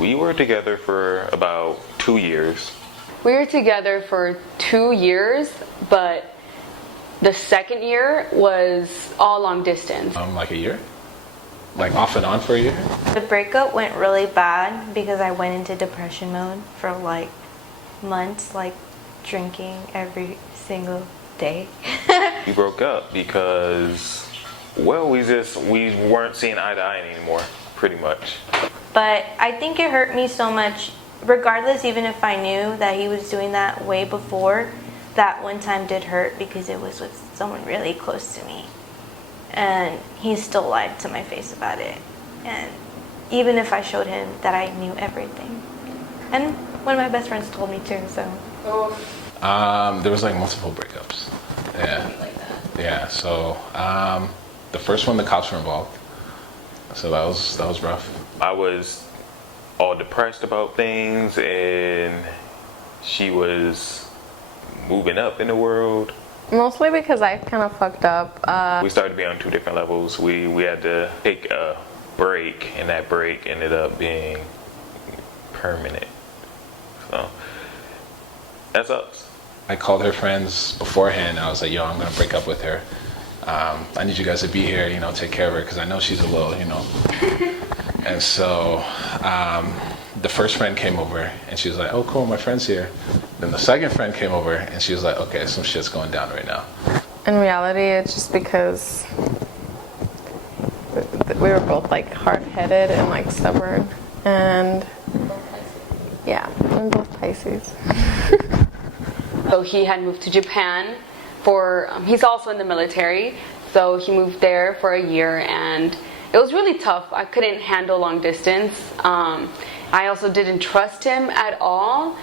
We were together for about 2 years. We were together for 2 years, but the second year was all long distance. Like a year? Like off and on for a year? The breakup went really bad because I went into depression mode for like months, like drinking every single day. We broke up because, well, we weren't seeing eye to eye anymore, pretty much. But I think it hurt me so much, regardless, even if I knew that he was doing that way before, that one time did hurt because it was with someone really close to me. And he still lied to my face about it. And even if I showed him that I knew everything. And one of my best friends told me too, so. There was like multiple breakups. Yeah. Yeah, so the first one, the cops were involved. So that was rough. I was all depressed about things, and she was moving up in the world. Mostly because I kind of fucked up. We started to be on 2 different levels. We had to take a break, and that break ended up being permanent. So that sucks. I called her friends beforehand. I was like, yo, I'm going to break up with her. I need you guys to be here, take care of her, because I know she's a little, And so the first friend came over, and she was like, oh, cool, my friend's here. Then the second friend came over, and she was like, okay, some shit's going down right now. In reality, it's just because we were both like hard-headed and like stubborn, and yeah, we're both Pisces. So he had moved to Japan he's also in the military, so he moved there for a year, and it was really tough. I couldn't handle long distance. I also didn't trust him at all.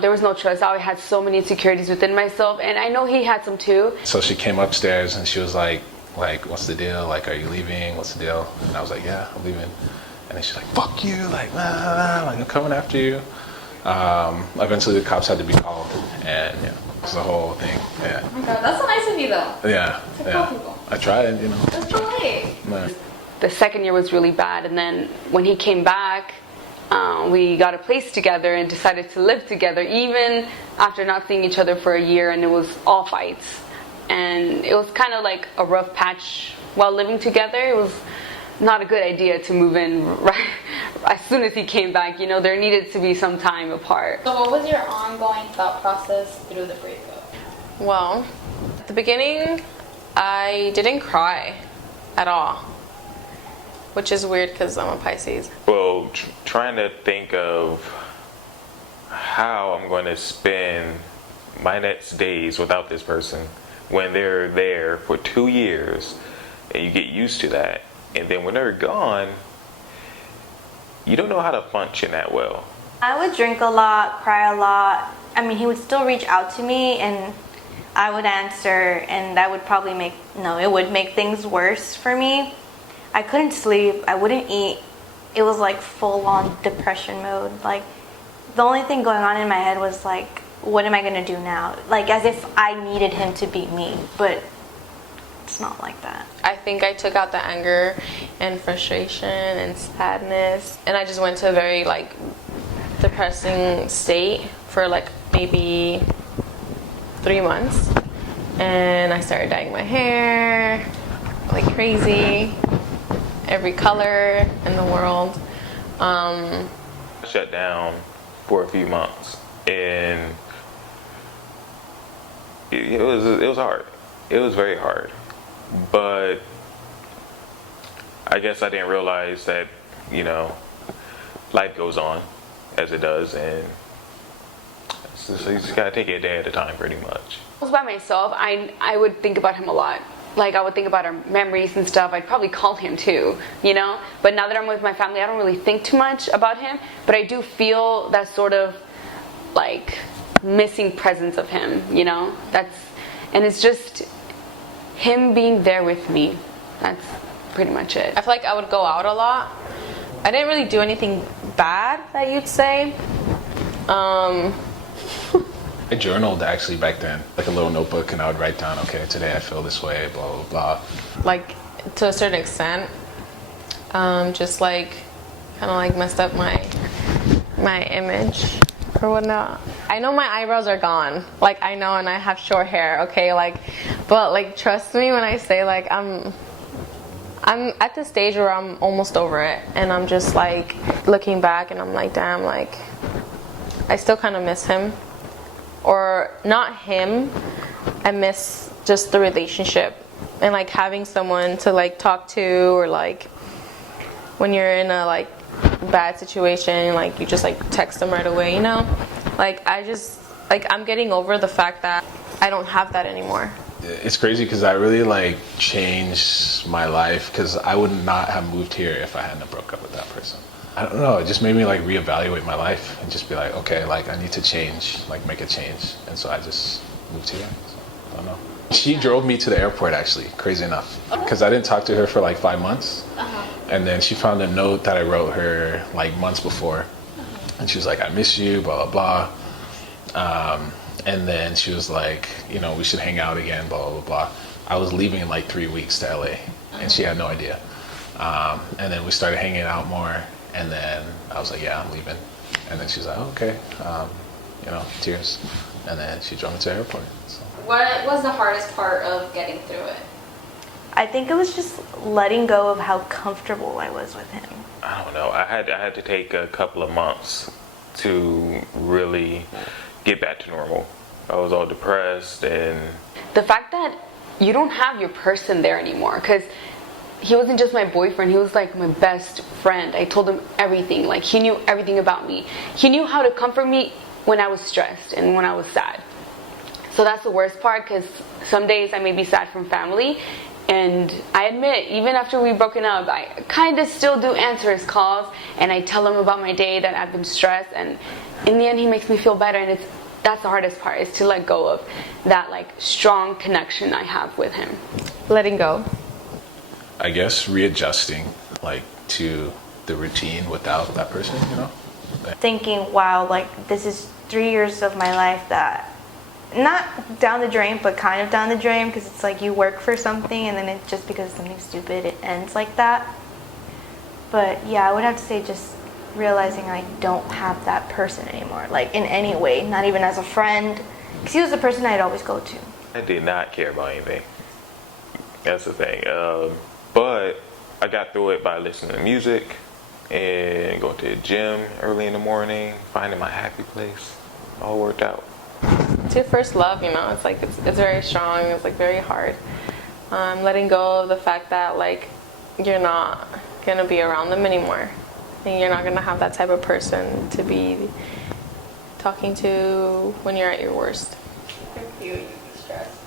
There was no trust. I had so many insecurities within myself, and I know he had some too. So she came upstairs and she was like, what's the deal? Like, are you leaving? What's the deal? And I was like, yeah, I'm leaving. And then she's like, fuck you, like, like I'm coming after you. Eventually the cops had to be called, and yeah, it was the whole thing. Yeah. Oh my god, that's so nice of you though. Yeah. To call people. I tried, you know. That's polite. Yeah. The second year was really bad, and then when he came back, we got a place together and decided to live together, even after not seeing each other for a year, and it was all fights. And it was kind of like a rough patch while living together. It was not a good idea to move in right as soon as he came back. You know, there needed to be some time apart. So what was your ongoing thought process through the breakup? Well, at the beginning, I didn't cry at all, which is weird because I'm a Pisces. Well, trying to think of how I'm going to spend my next days without this person when they're there for 2 years, and you get used to that, and then when they're gone, you don't know how to function that well. I would drink a lot, cry a lot. I mean, he would still reach out to me and I would answer, and that would probably it would make things worse for me. I couldn't sleep, I wouldn't eat. It was like full on depression mode. Like, the only thing going on in my head was like, what am I gonna do now? Like, as if I needed him to be me, but it's not like that. I think I took out the anger and frustration and sadness, and I just went to a very like depressing state for like maybe 3 months, and I started dyeing my hair like crazy, every color in the world. Shut down for a few months, and it was hard. It was very hard, but I guess I didn't realize that, you know, life goes on as it does, and so you just gotta take it a day at a time, pretty much. I was by myself. I would think about him a lot. Like, I would think about our memories and stuff. I'd probably call him too, you know? But now that I'm with my family, I don't really think too much about him, but I do feel that sort of like missing presence of him, you know? And it's just him being there with me. That's pretty much it. I feel like I would go out a lot. I didn't really do anything bad that you'd say. I journaled actually back then, like a little notebook, and I would write down, okay, today I feel this way, blah, blah, blah. Like, to a certain extent, just like, kind of like messed up my image or whatnot. I know my eyebrows are gone, like I know, and I have short hair, okay, like, but like, trust me when I say like, I'm at the stage where I'm almost over it, and I'm just like, looking back and I'm like, damn, like, I still kind of miss him. Or not him, I miss just the relationship and like having someone to like talk to, or like when you're in a like bad situation, like you just like text them right away, you know? Like I'm getting over the fact that I don't have that anymore. It's crazy because I really like changed my life, because I would not have moved here if I hadn't broke up with that person. I don't know, it just made me like reevaluate my life and just be like, okay, like I need to change, like make a change. And so I just moved here. So, I don't know. She drove me to the airport, actually, crazy enough, because I didn't talk to her for like 5 months. And then she found a note that I wrote her like months before, and she was like, I miss you, blah, blah, blah. And then she was like, you know, we should hang out again, blah, blah, blah. I was leaving in like 3 weeks to LA, and she had no idea. And then we started hanging out more. And then I was like, yeah, I'm leaving. And then she's like, oh, okay, you know, tears. And then she drove me to the airport. So. What was the hardest part of getting through it? I think it was just letting go of how comfortable I was with him. I don't know. I had to take a couple of months to really get back to normal. I was all depressed, and The fact that you don't have your person there anymore, because he wasn't just my boyfriend, he was like my best friend. I told him everything. Like, he knew everything about me. He knew how to comfort me when I was stressed and when I was sad. So that's the worst part, because some days I may be sad from family, And I admit, even after we've broken up, I kind of still do answer his calls, and I tell him about my day, that I've been stressed, and in the end he makes me feel better. And that's the hardest part, is to let go of that like strong connection I have with him. Letting go. I guess readjusting like to the routine without that person, you know? Thinking, wow, like this is 3 years of my life that not down the drain, but kind of down the drain, because it's like you work for something and then it just because of something stupid it ends like that. But yeah, I would have to say just realizing I don't have that person anymore, like in any way, not even as a friend, because he was the person I'd always go to. I did not care about anything. That's the thing. But I got through it by listening to music and going to the gym early in the morning, finding my happy place. All worked out. It's your first love, you know. It's like it's very strong. It's like very hard. Letting go of the fact that like you're not gonna be around them anymore, and you're not gonna have that type of person to be talking to when you're at your worst. You stressed.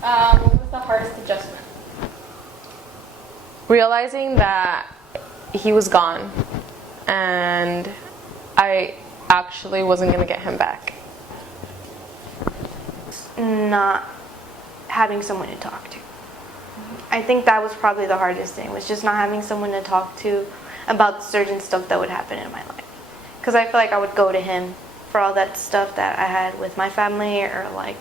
What was the hardest adjustment? Realizing that he was gone, and I actually wasn't gonna get him back. Not having someone to talk to. I think that was probably the hardest thing, was just not having someone to talk to about certain stuff that would happen in my life. Because I feel like I would go to him for all that stuff that I had with my family, or like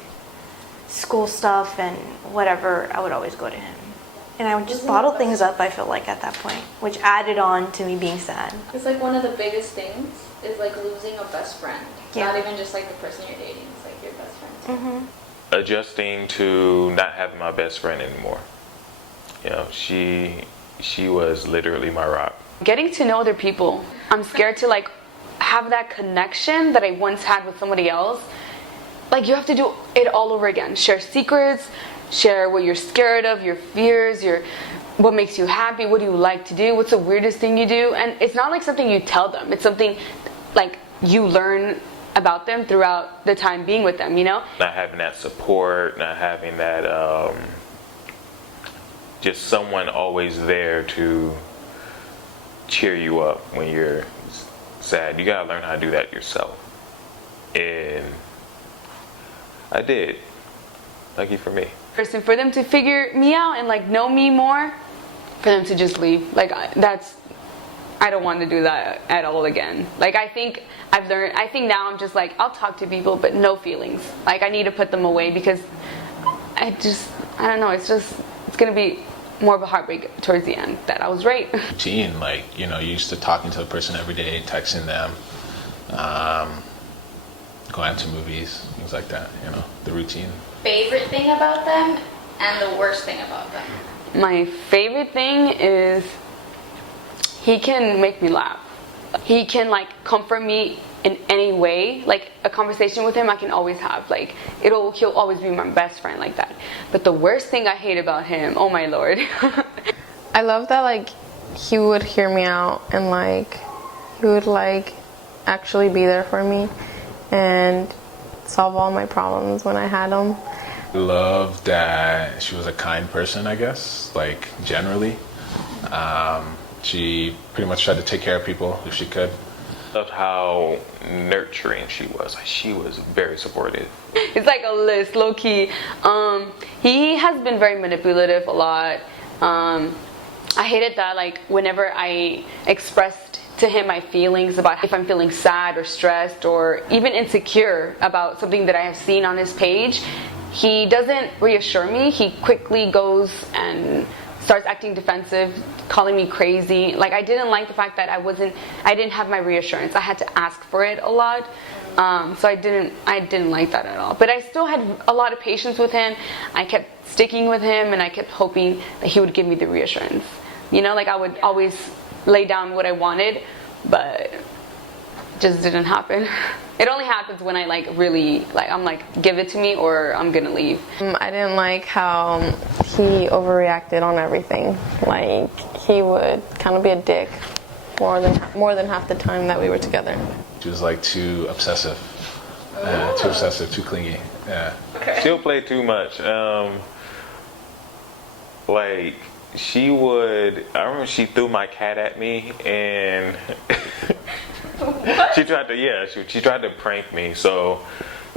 school stuff and whatever. I would always go to him. And I would just bottle things up, I feel like, at that point, which added on to me being sad. It's like one of the biggest things is like losing a best friend. Yeah. Not even just like the person you're dating, it's like your best friend. Mm-hmm. Adjusting to not having my best friend anymore. You know, she was literally my rock. Getting to know other people. I'm scared to like have that connection that I once had with somebody else. Like you have to do it all over again. Share secrets, share what you're scared of, your fears, what makes you happy, what do you like to do, what's the weirdest thing you do. And it's not like something you tell them. It's something like you learn about them throughout the time being with them, you know? Not having that support, not having that, just someone always there to cheer you up when you're sad. You gotta learn how to do that yourself. And I did. Lucky for me. Person for them to figure me out and like know me more, for them to just leave. Like I don't want to do that at all again. Like I think now I'm just like, I'll talk to people, but no feelings. Like I need to put them away, because I don't know, it's going to be more of a heartbreak towards the end that I was right. Routine, like, you know, you used to talking to a person every day, texting them, going out to movies, things like that, you know, the routine. Favorite thing about them and the worst thing about them? My favorite thing is he can make me laugh. He can like comfort me in any way. Like a conversation with him I can always have. Like he'll always be my best friend like that. But the worst thing I hate about him, oh my lord. I love that like he would hear me out, and like he would like actually be there for me and solve all my problems when I had them. Love that she was a kind person, I guess, like generally. She pretty much tried to take care of people if she could. Loved how nurturing she was. She was very supportive. It's like a list, low key. He has been very manipulative a lot. I hated that like whenever I expressed to him my feelings about if I'm feeling sad or stressed or even insecure about something that I have seen on his page, he doesn't reassure me. He quickly goes and starts acting defensive, calling me crazy. Like I didn't like the fact that I didn't have my reassurance. I had to ask for it a lot. So I didn't like that at all. But I still had a lot of patience with him. I kept sticking with him, and I kept hoping that he would give me the reassurance. You know, like I would always lay down what I wanted, but it just didn't happen. It only happens when I like really like I'm like, give it to me or I'm gonna leave. I didn't like how he overreacted on everything. Like he would kind of be a dick more than half the time that we were together. She was like too obsessive, too clingy. Yeah. She'll play too much. Like, she would, I remember she threw my cat at me and she tried to, she tried to prank me. So,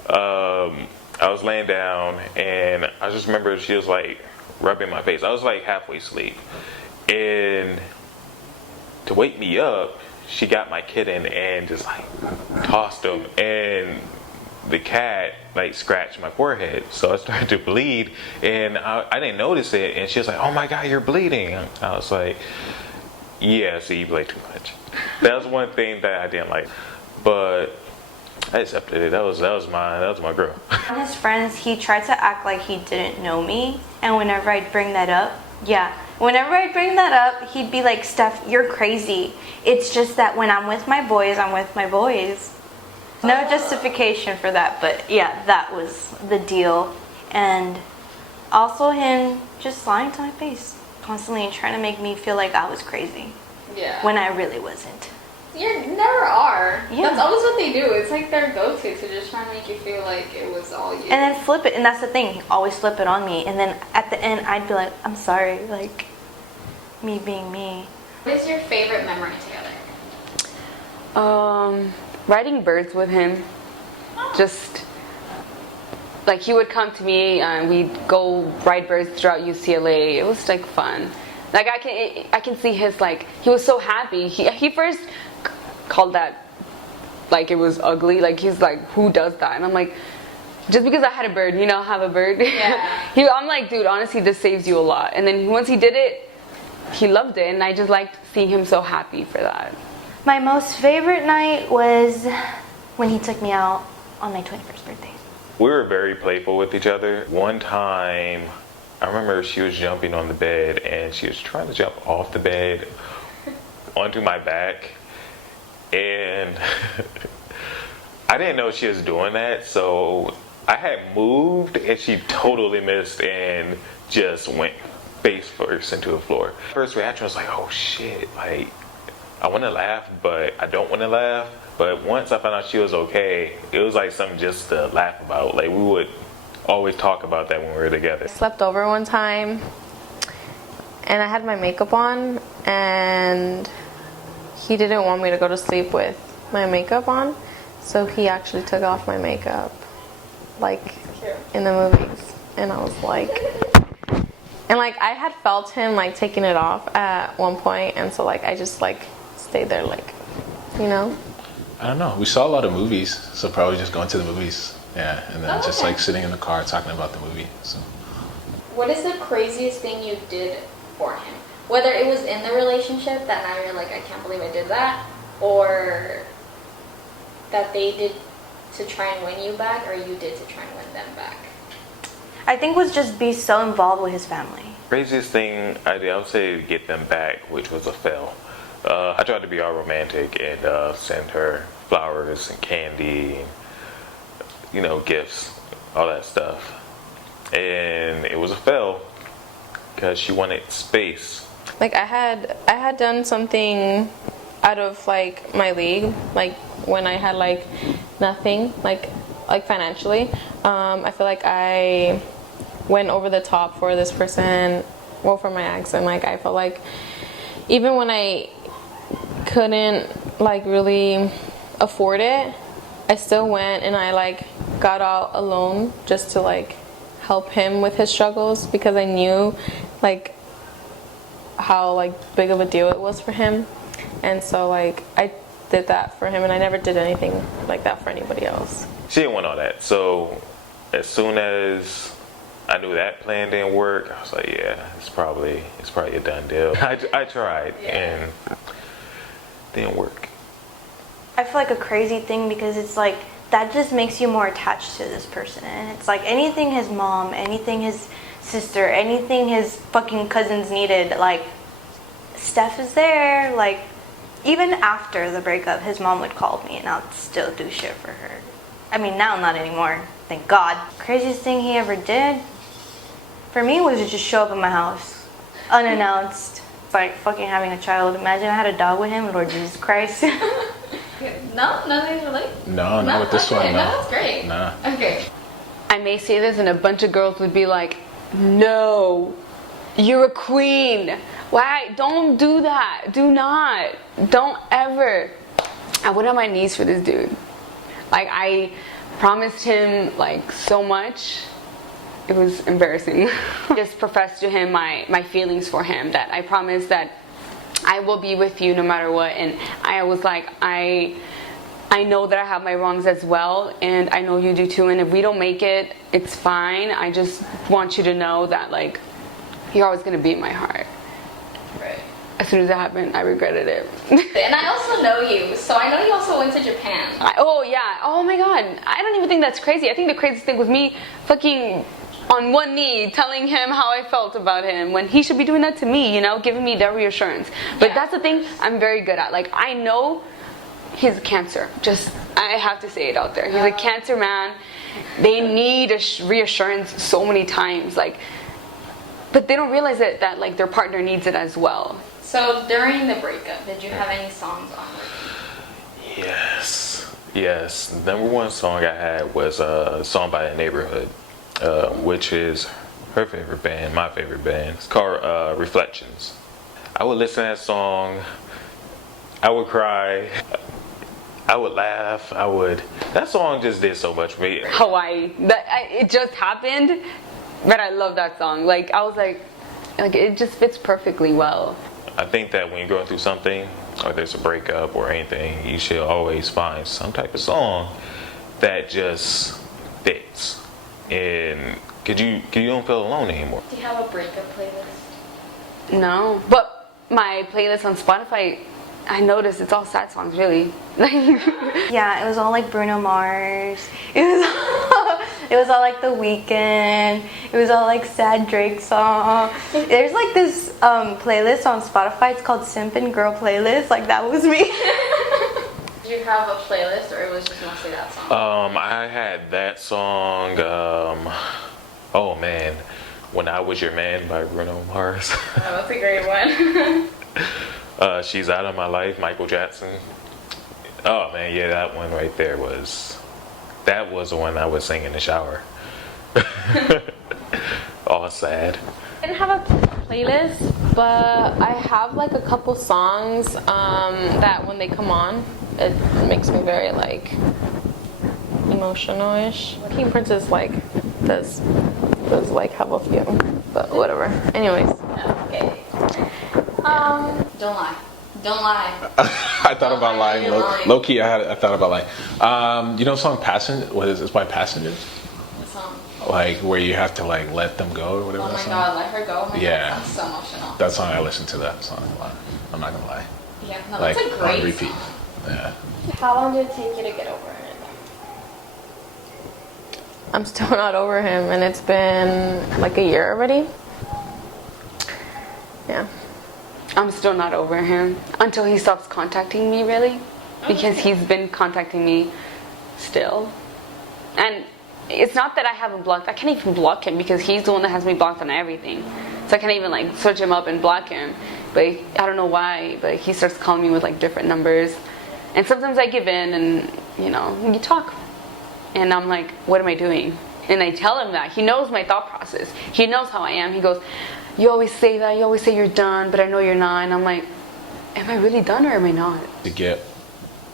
I was laying down and I just remember she was like rubbing my face. I was like halfway asleep. And to wake me up, she got my kitten and just like tossed him, and the cat like scratched my forehead, so I started to bleed, and I didn't notice it, and she was like, "Oh my God, you're bleeding." I was like, "Yeah, so you played too much." That was one thing that I didn't like, but I accepted it. That was my girl. His friends, he tried to act like he didn't know me, and whenever I'd bring that up, he'd be like, "Steph, you're crazy. It's just that when I'm with my boys, I'm with my boys." No justification for that, but yeah, that was the deal. And also him just lying to my face constantly and trying to make me feel like I was crazy. Yeah. When I really wasn't. You never are. Yeah. That's always what they do. It's like their go-to to just try to make you feel like it was all you. And then flip it, and that's the thing. Always flip it on me. And then at the end, I'd be like, "I'm sorry," like me being me. What is your favorite memory together? Riding birds with him. Just like he would come to me and we'd go ride birds throughout UCLA. It was like fun. Like I can see his like he was so happy. He first called that like it was ugly. Like he's like, "Who does that?" And I'm like, just because I had a bird, have a bird. Yeah. I'm like, dude, honestly, this saves you a lot. And then once he did it, he loved it, and I just liked seeing him so happy for that. My most favorite night was when he took me out on my 21st birthday. We were very playful with each other. One time, I remember she was jumping on the bed and she was trying to jump off the bed onto my back. And I didn't know she was doing that, so I had moved and she totally missed and just went face first into the floor. First reaction was like, "Oh shit," like I want to laugh, but I don't want to laugh. But once I found out she was okay, it was like something just to laugh about. Like we would always talk about that when we were together. I slept over one time and I had my makeup on and he didn't want me to go to sleep with my makeup on, so he actually took off my makeup like in the movies, and I was like, and like I had felt him like taking it off at one point, and so like I just like stayed there like, I don't know. We saw a lot of movies, so probably just going to the movies. Yeah, and then just like sitting in the car talking about the movie. So. What is the craziest thing you did for him? Whether it was in the relationship that now you're like, "I can't believe I did that," or that they did to try and win you back, or you did to try and win them back? I think was just be so involved with his family. Craziest thing I did, I would say to get them back, which was a fail. I tried to be all romantic and send her flowers and candy and, gifts, all that stuff. And it was a fail because she wanted space. Like I had done something out of like my league, like when I had like nothing, like financially. I feel like I went over the top for this person, for my ex, and like I felt like even when I couldn't like really afford it, I still went and I like got out alone just to like help him with his struggles, because I knew like how like big of a deal it was for him. And so like I did that for him, and I never did anything like that for anybody else. She didn't want all that. So as soon as I knew that plan didn't work, I was like, yeah, it's probably a done deal. I tried and didn't work. I feel like a crazy thing, because it's like that just makes you more attached to this person. And it's like anything his mom, anything his sister, anything his fucking cousins needed, like Steph is there. Like even after the breakup, his mom would call me and I'll still do shit for her. I mean, now not anymore, thank God. Craziest thing he ever did for me was to just show up at my house unannounced. It's like fucking having a child. Imagine I had a dog with him, Lord Jesus Christ. No, nothing really. No, not with this one. No, that's great. Nah. Okay. I may say this and a bunch of girls would be like, "No." You're a queen. Why? Don't do that. Do not. Don't ever. I went on my knees for this dude. Like, I promised him like so much. It was embarrassing. Just professed to him my feelings for him, that I promised that I will be with you no matter what. And I was like, I know that I have my wrongs as well, and I know you do too, and if we don't make it, it's fine. I just want you to know that, like, you're always gonna be in my heart. Right. As soon as that happened, I regretted it. And I also know you, so I know you also went to Japan. Oh yeah, oh my god. I don't even think that's crazy. I think the craziest thing was me fucking on one knee telling him how I felt about him, when he should be doing that to me, you know, giving me that reassurance. But that's the thing I'm very good at. Like, I know he's a Cancer. Just, I have to say it out there. He's a Cancer man. They need a reassurance so many times. Like, but they don't realize that like their partner needs it as well. So during the breakup, did you have any songs on repeat? Yes. The number one song I had was a song by The Neighborhood, which is her favorite band, my favorite band. It's called Reflections. I would listen to that song. I would cry. I would laugh. That song just did so much for me. Hawaii. It just happened, but I love that song. Like, I was like it just fits perfectly well. I think that when you're going through something, or there's a breakup or anything, you should always find some type of song that just fits. And cause you don't feel alone anymore. Do you have a breakup playlist? No, but my playlist on Spotify, I noticed it's all sad songs, really. Yeah, it was all like Bruno Mars. It was all like The Weeknd. It was all like sad Drake song. There's like this playlist on Spotify. It's called Simpin' Girl Playlist. Like, that was me. Did you have a playlist, or it was just mostly that song? I had that song. Oh man, When I Was Your Man by Bruno Mars. Oh, that's a great one. She's Out of My Life, Michael Jackson. Oh man, yeah, that one right there was the one I would sing in the shower. All sad. I didn't have a playlist, but I have like a couple songs that when they come on, it makes me very like emotional-ish. King Princess like does like have a few, but whatever. Anyways. Okay. Don't lie. Don't lie. I thought about lying. Low key, I thought about lying. You know the song Passenger? What is it? It's by Passengers? What song? Like, where you have to like let them go or whatever. Oh that my song? god, Let Her Go. Oh my Yeah. God, that's so emotional. That song, I listened to that song a lot. I'm not gonna lie. Yeah, no, Like, that's a great on repeat. song. Yeah. How long did it take you to get over it? I'm still not over him, and it's been like a year already. Yeah. I'm still not over him until he stops contacting me, really, because he's been contacting me still. And it's not that I haven't blocked. I can't even block him because he's the one that has me blocked on everything. So I can't even like search him up and block him. But I don't know why, but he starts calling me with like different numbers. And sometimes I give in and, you know, you talk. And I'm like, what am I doing? And I tell him that. He knows my thought process. He knows how I am. He goes, you always say that. You always say you're done, but I know you're not. And I'm like, am I really done or am I not? To get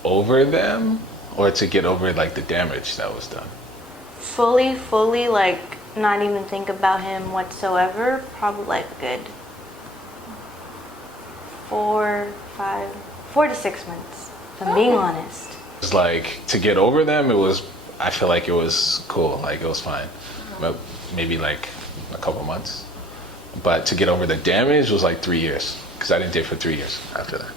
over them, or to get over like the damage that was done? Fully, like, not even think about him whatsoever. Probably like a good 4 to 6 months, if I'm being honest. It's like, to get over them, I feel like it was cool, like it was fine. But maybe like a couple months. But to get over the damage was like 3 years, because I didn't date for 3 years after that.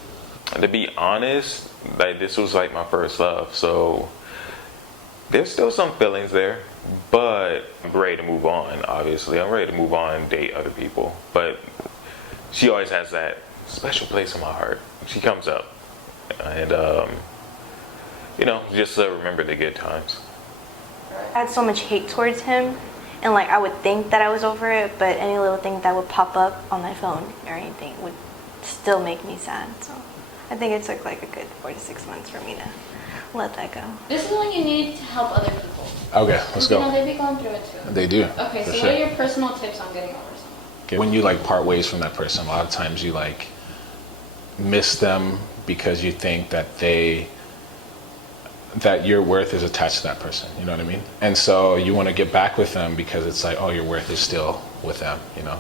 And to be honest, like this was like my first love, so there's still some feelings there, but I'm ready to move on. Obviously, I'm ready to move on, date other people. But she always has that special place in my heart. She comes up, and you know, just remember the good times. I had so much hate towards him, and like I would think that I was over it, but any little thing that would pop up on my phone or anything would still make me sad. So I think it took like a good 4 to 6 months for me to let that go. This is when you need to help other people. Okay, let's You know, go. they be going through it too. They do. Okay, for so sure. what are your personal tips on getting over When you like part ways from that person, a lot of times you like miss them because you think that your worth is attached to that person, you know what I mean? And so you want to get back with them because it's like, oh, your worth is still with them, you know?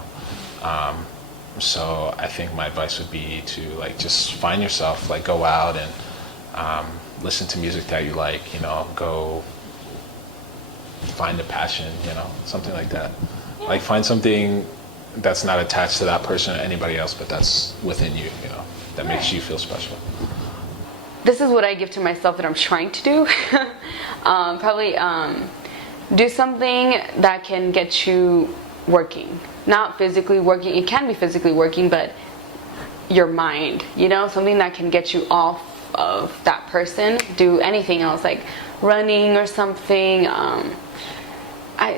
So I think my advice would be to like just find yourself, like go out and listen to music that you like, you know, go find a passion, you know, something like that. Yeah. Like find something that's not attached to that person or anybody else, but that's within you, you know, that makes you feel special. This is what I give to myself that I'm trying to do. Probably do something that can get you working. Not physically working, it can be physically working, but your mind, you know, something that can get you off of that person. Do anything else, like running or something.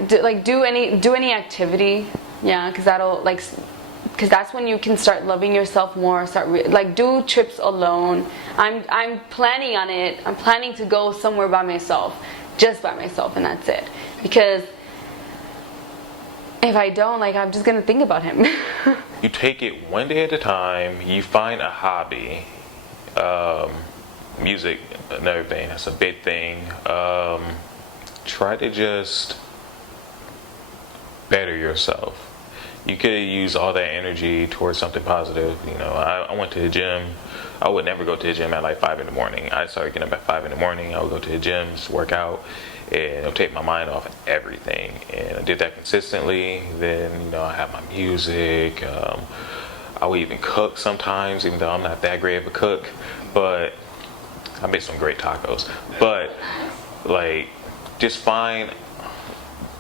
Do any activity, yeah, because that'll like, because that's when you can start loving yourself more. Do trips alone. I'm planning on it. I'm planning to go somewhere by myself, just by myself, and that's it. Because if I don't, like, I'm just gonna think about him. You take it one day at a time. You find a hobby. Music, another thing. That's a big thing. Try to just better yourself. You could use all that energy towards something positive. You know, I went to the gym. I would never go to the gym at like 5 in the morning. I started getting up at 5 in the morning. I would go to the gym, just work out, and it'll take my mind off everything. And I did that consistently. Then, you know, I have my music. I would even cook sometimes, even though I'm not that great of a cook. But I made some great tacos. But, like, just find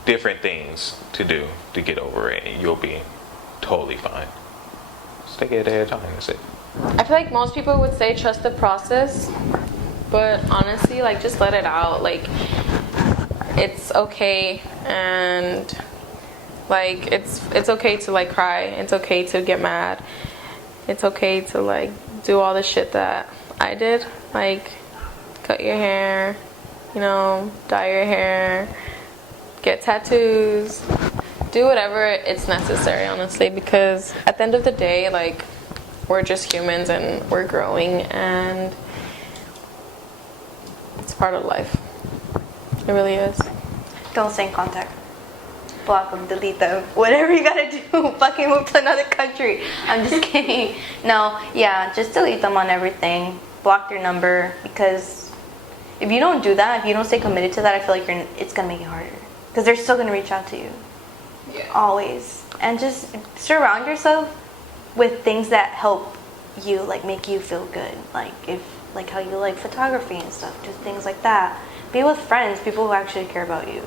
different things to do to get over it, and you'll be totally fine. Just take it a day at a time. That's it. I feel like most people would say trust the process, but honestly, like, just let it out. Like, it's okay, and like it's okay to like cry. It's okay to get mad. It's okay to like do all the shit that I did, like cut your hair, you know, dye your hair, get tattoos, do whatever it's necessary, honestly, because at the end of the day, like, we're just humans and we're growing, and it's part of life. It really is. Don't stay in contact. Block them, delete them, whatever you gotta do. Fucking move to another country. I'm just kidding. No, yeah, just delete them on everything. Block their number, because if you don't do that, if you don't stay committed to that, I feel like it's gonna make it harder. Because they're still gonna reach out to you. Yeah. Always. And just surround yourself with things that help you, like make you feel good. Like how you like photography and stuff, just things like that. Be with friends, people who actually care about you.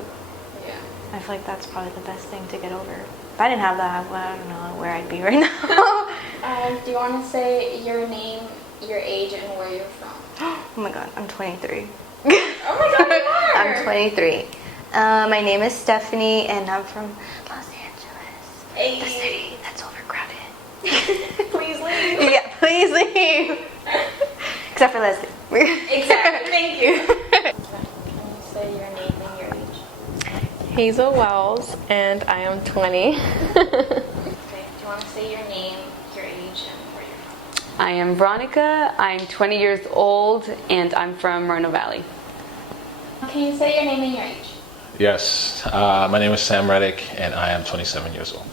Yeah. I feel like that's probably the best thing to get over. If I didn't have that, well, I don't know where I'd be right now. Do you want to say your name, your age, and where you're from? Oh my god, I'm 23. Oh my god, you are! I'm 23. My name is Stephanie, and I'm from Los Angeles. Hey. The city that's overcrowded. Please leave. Yeah, please leave. Except for Leslie. Exactly, thank you. Can you say your name and your age? Hazel Wells, and I am 20. Okay, do you want to say your name, your age, and where you're from? I am Veronica. I'm 20 years old, and I'm from Moreno Valley. Can you say your name and your age? Yes, my name is Sam Reddick, and I am 27 years old.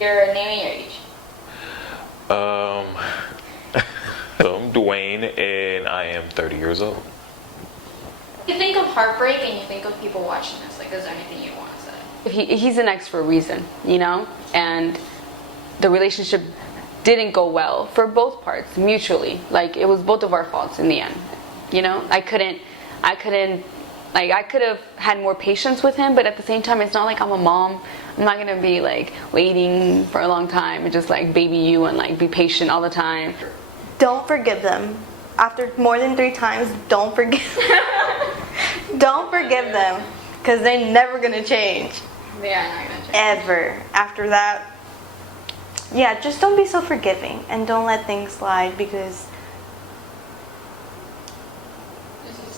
Your name and your age? So I'm Dwayne, and I am 30 years old. You think of heartbreak, and you think of people watching this. Like, is there anything you want to say? He's an ex for a reason, you know? And the relationship didn't go well for both parts, mutually. Like, it was both of our faults in the end, you know? I could have had more patience with him, but at the same time, it's not like I'm a mom. I'm not gonna be like waiting for a long time and just like baby you and like be patient all the time. Don't forgive them. After more than 3 times, don't forgive Don't forgive them, because they're never gonna change. They are not gonna change. Ever. After that, yeah, just don't be so forgiving and don't let things slide, because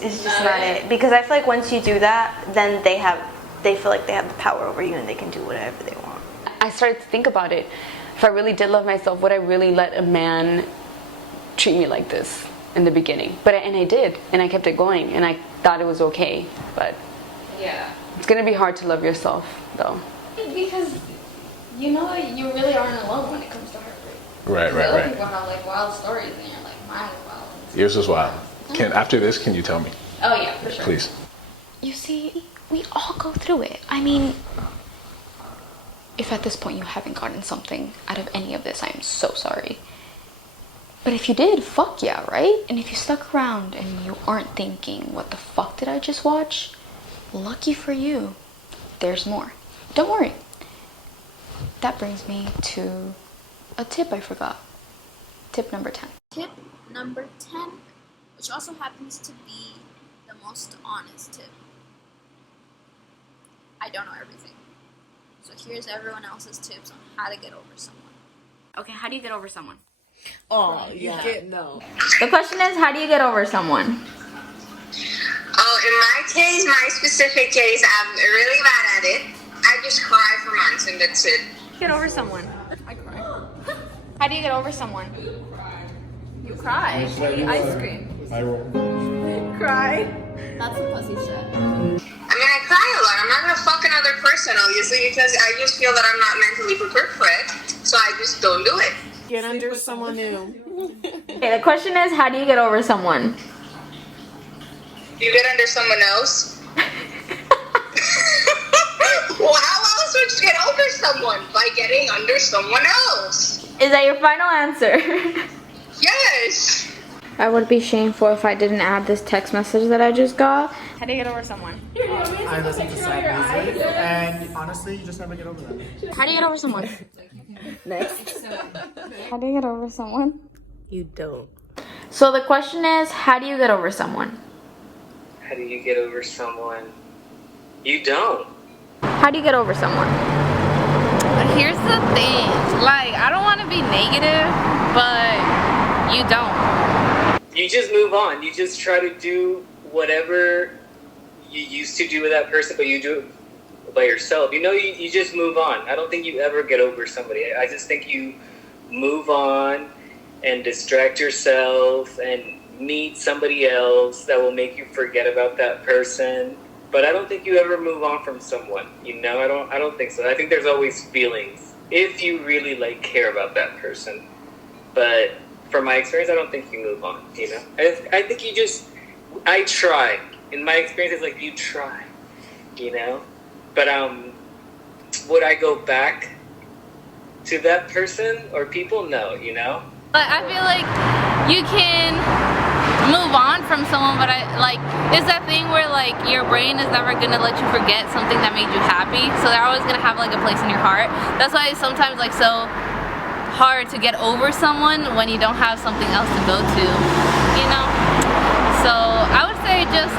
it's just not it. Because I feel like once you do that, then they feel like they have the power over you and they can do whatever they want. I started to think about it. If I really did love myself, would I really let a man treat me like this in the beginning? And I did, and I kept it going, and I thought it was okay. But Yeah. it's gonna be hard to love yourself, though. Because you know you really aren't alone when it comes to heartbreak. Right, right, Other right. people have like wild stories, and you're like, mine is wild. Yours was wild. After this, can you tell me? Oh yeah, for sure. Please. You see, we all go through it. I mean, if at this point you haven't gotten something out of any of this, I am so sorry. But if you did, fuck yeah, right? And if you stuck around and you aren't thinking, what the fuck did I just watch? Lucky for you, there's more. Don't worry. That brings me to a tip I forgot. Tip number 10. Tip number 10, which also happens to be the most honest tip. I don't know everything. So here's everyone else's tips on how to get over someone. Okay, how do you get over someone? Oh, you get no. The question is, how do you get over someone? Oh, in my case, my specific case, I'm really bad at it. I just cry for months and that's it. Get over someone. I cry. How do you get over someone? You cry. Ice cream. Cry. That's some pussy shit. I mean, I cry a lot. I'm not gonna fuck another person, obviously, because I just feel that I'm not mentally prepared for it. So I just don't do it. Get under someone new. Okay, the question is, how do you get over someone? You get under someone else. Well, how else would you get over someone? By getting under someone else. Is that your final answer? Yes. I would be shameful if I didn't add this text message that I just got. How do you get over someone? I listen to sad music, and honestly, you just never get over them. How do you get over someone? Next. How do you get over someone? You don't. So the question is, how do you get over someone? How do you get over someone? You don't. How do you get over someone? Here's the thing. Like, I don't want to be negative, but you don't. You just move on. You just try to do whatever you used to do with that person, but you do it by yourself. You know, you just move on. I don't think you ever get over somebody. I just think you move on and distract yourself and meet somebody else that will make you forget about that person. But I don't think you ever move on from someone. You know, I don't think so. I think there's always feelings if you really like care about that person. But from my experience, I don't think you move on. You know, I think you just. I try. In my experience, it's like you try. You know, but would I go back to that person or people? No. You know. But I feel like you can move on from someone, but it's that thing where like your brain is never gonna let you forget something that made you happy, so they're always gonna have like a place in your heart. That's why it's sometimes like so hard to get over someone when you don't have something else to go to, you know? So I would say just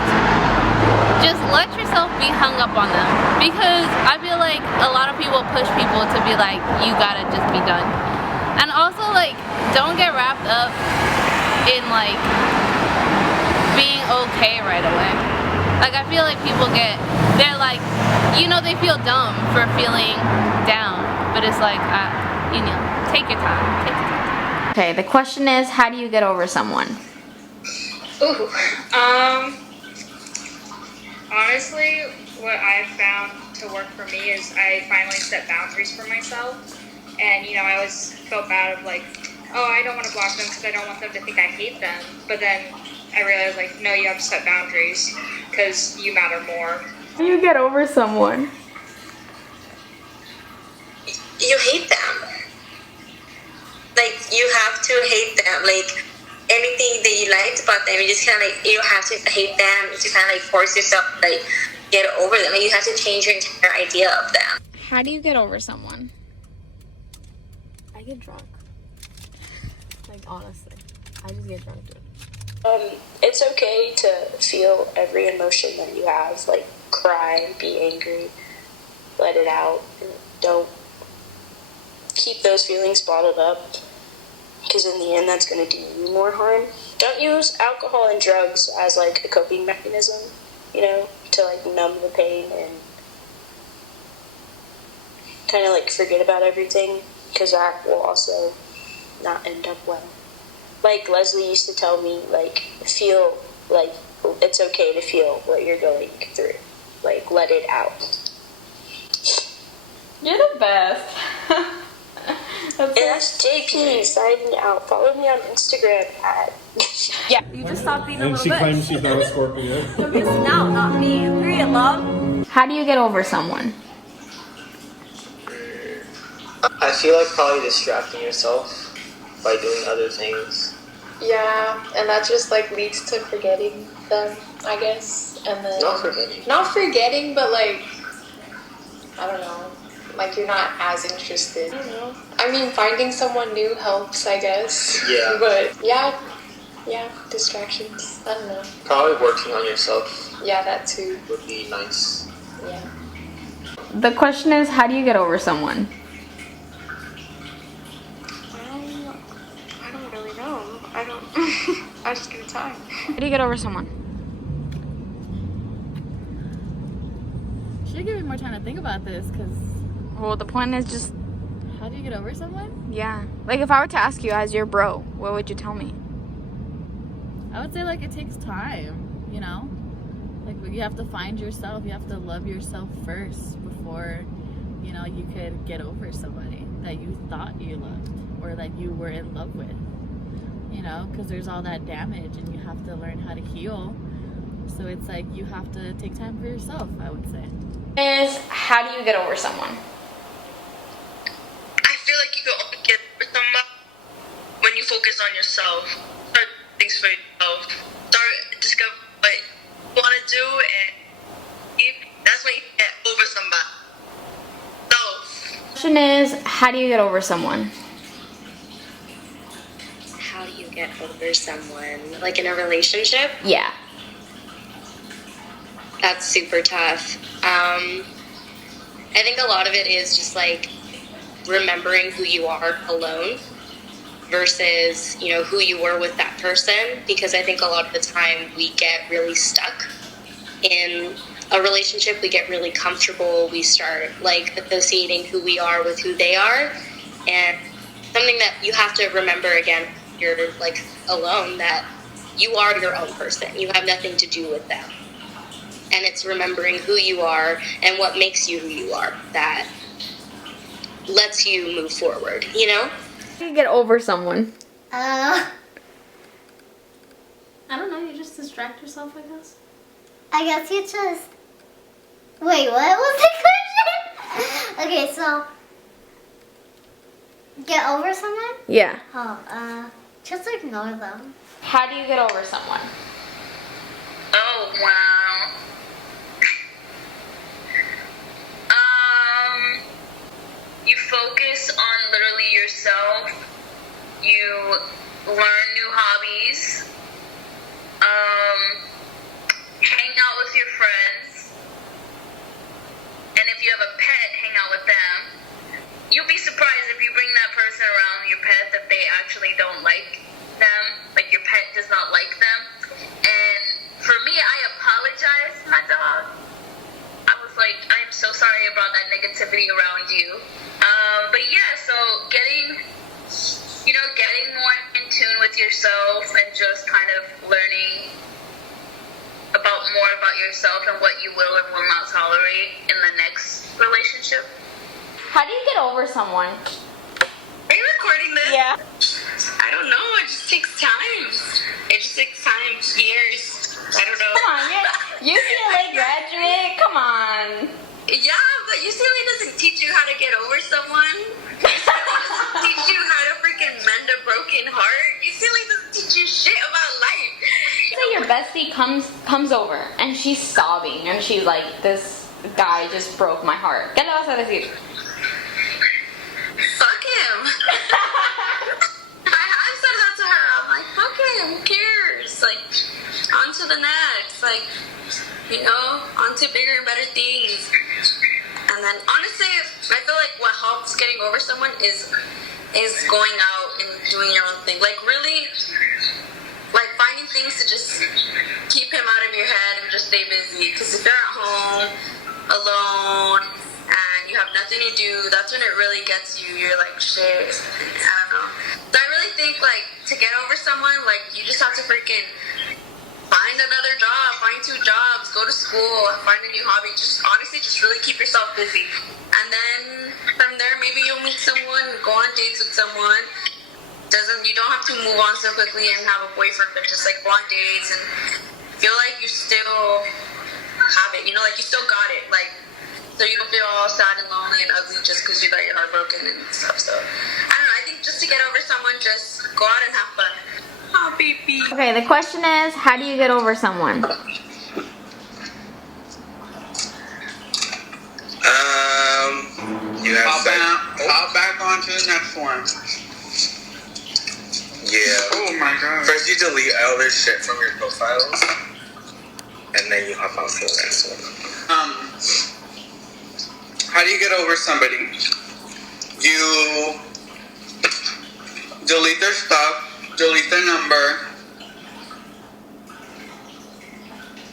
let yourself be hung up on them, because I feel like a lot of people push people to be like, you gotta just be done. And also, like, don't get wrapped up in like being okay right away. Like, I feel like people they're like, you know, they feel dumb for feeling down, but it's like, you know, take your time. Okay, the question is, how do you get over someone? Ooh. Honestly, what I've found to work for me is I finally set boundaries for myself. And, you know, I always felt bad of like, oh, I don't want to block them because I don't want them to think I hate them. But then I realized, like, no, you have to set boundaries because you matter more. How do you get over someone? You hate them. Like, you have to hate them. Like, anything that you liked about them, you just kind of, like, you have to hate them to kind of, like, force yourself to, like, get over them. Like, you have to change your entire idea of them. How do you get over someone? I get drunk. Like, honestly. I just get drunk, dude. It's okay to feel every emotion that you have, like cry, be angry, let it out. Don't keep those feelings bottled up, because in the end that's going to do you more harm. Don't use alcohol and drugs as like a coping mechanism, you know, to like numb the pain, and kind of like forget about everything, because that will also not end up well. Like Leslie used to tell me, like, feel like it's okay to feel what you're going through. Like, let it out. You're the best. And that's JP signing out. Follow me on Instagram at... Yeah, you just stop being a And little she bitch. claims she's not a Scorpio. You're missing out, not me. Period, love. How do you get over someone? I feel like probably distracting yourself by doing other things. Yeah, and that just like leads to forgetting them, I guess. And then not forgetting, but like, I don't know, like you're not as interested. I don't know. I mean, finding someone new helps, I guess. Yeah. But yeah, distractions. I don't know. Probably working on yourself Yeah, that too. would be nice. Yeah. The question is, how do you get over someone? I don't really know. I just give it time. How do you get over someone? Should give me more time to think about this, because Well, the point is just, how do you get over someone? yeah. Like, if I were to ask you as your bro, what would you tell me? I would say like it takes time, you know? Like you have to find yourself, you have to love yourself first before, you know, you could get over somebody that you thought you loved or that you were in love with, you know, because there's all that damage and you have to learn how to heal. So it's like you have to take time for yourself, I would say. Is, how do you get over someone? I feel like you can only get over someone when you focus on yourself. Start things for yourself. Start discover what you want to do, and that's when you get over somebody. So, Question is, how do you get over someone? How do you get over someone? Like in a relationship? Yeah. That's super tough. I think a lot of it is just like remembering who you are alone versus, you know, who you were with that person, because I think a lot of the time we get really stuck in a relationship. We get really comfortable. We start like associating who we are with who they are, and something that you have to remember again, you're like alone, that you are your own person. You have nothing to do with them. And it's remembering who you are and what makes you who you are that lets you move forward, you know? How do you get over someone? I don't know, you just distract yourself, I guess. guess you just. Wait, what was the question? Okay, so. Get over someone? Yeah. Oh, just ignore them. How do you get over someone? oh wow. You focus on literally yourself. You learn new hobbies. Hang out with your friends. And if you have a pet, hang out with them. You'll be surprised if you bring that person around your pet that they actually don't like them. Like your pet does not like them. And for me, I apologize to my dog. I was like, I'm so sorry I brought that negativity around you. But yeah, so getting more in tune with yourself and just kind of learning more about yourself and what you will and will not tolerate in the next relationship. How do you get over someone? Are you recording this? Yeah. I don't know. It just takes time. It just takes time, years. I don't know. Come on, you're UCLA graduate. Come on. Yeah, but UCLA doesn't teach you how to get over someone. UCLA doesn't teach you how to freaking mend a broken heart. UCLA doesn't teach you shit about life. Say your bestie comes over and she's sobbing and she's like, this guy just broke my heart. ¿Qué le vas a decir? Fuck him. I've said that to her. I'm like, fuck him. Who cares? Like, on to the next. Like, you know, on to bigger and better things. And then, honestly, I feel like what helps getting over someone is going out and doing your own thing. Like, really, like, finding things to just keep him out of your head and just stay busy. Because if you're at home, alone, and you have have nothing to do, that's when it really gets you. You're like, shit, I don't know. So I really think, like, to get over someone, like, you just have to freaking find another job, find 2 jobs, go to school, find a new hobby. Just honestly, just really keep yourself busy. And then from there, maybe you'll meet someone, go on dates with someone. You don't have to move on so quickly and have a boyfriend, but just like go on dates and feel like you still have it, you know, like you still got it, like, so you don't feel all sad and lonely and ugly just because you got your heart broken and stuff. So I don't know, I think just to get over someone, just go out and have fun. Oh, baby. Okay, the question is, how do you get over someone? You have hop back onto the next one. Yeah. Oh my god. First you delete all this shit from your profiles, and then you hop on to the next one. How do you get over somebody? You delete their stuff, delete their number,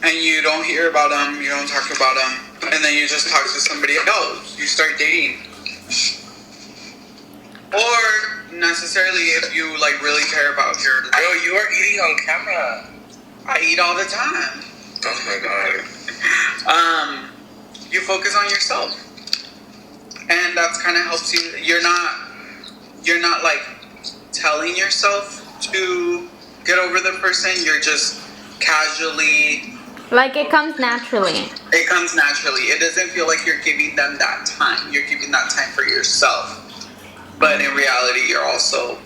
and you don't hear about them, you don't talk about them, and then you just talk to somebody else. You start dating. Or necessarily if you like really care about your life. Yo, you are eating on camera. I eat all the time. Oh my god. You focus on yourself. And that kind of helps you. You're not like telling yourself to get over the person. You're just casually. Like it comes naturally. It comes naturally. It doesn't feel like you're giving them that time. You're giving that time for yourself. But in reality, you're also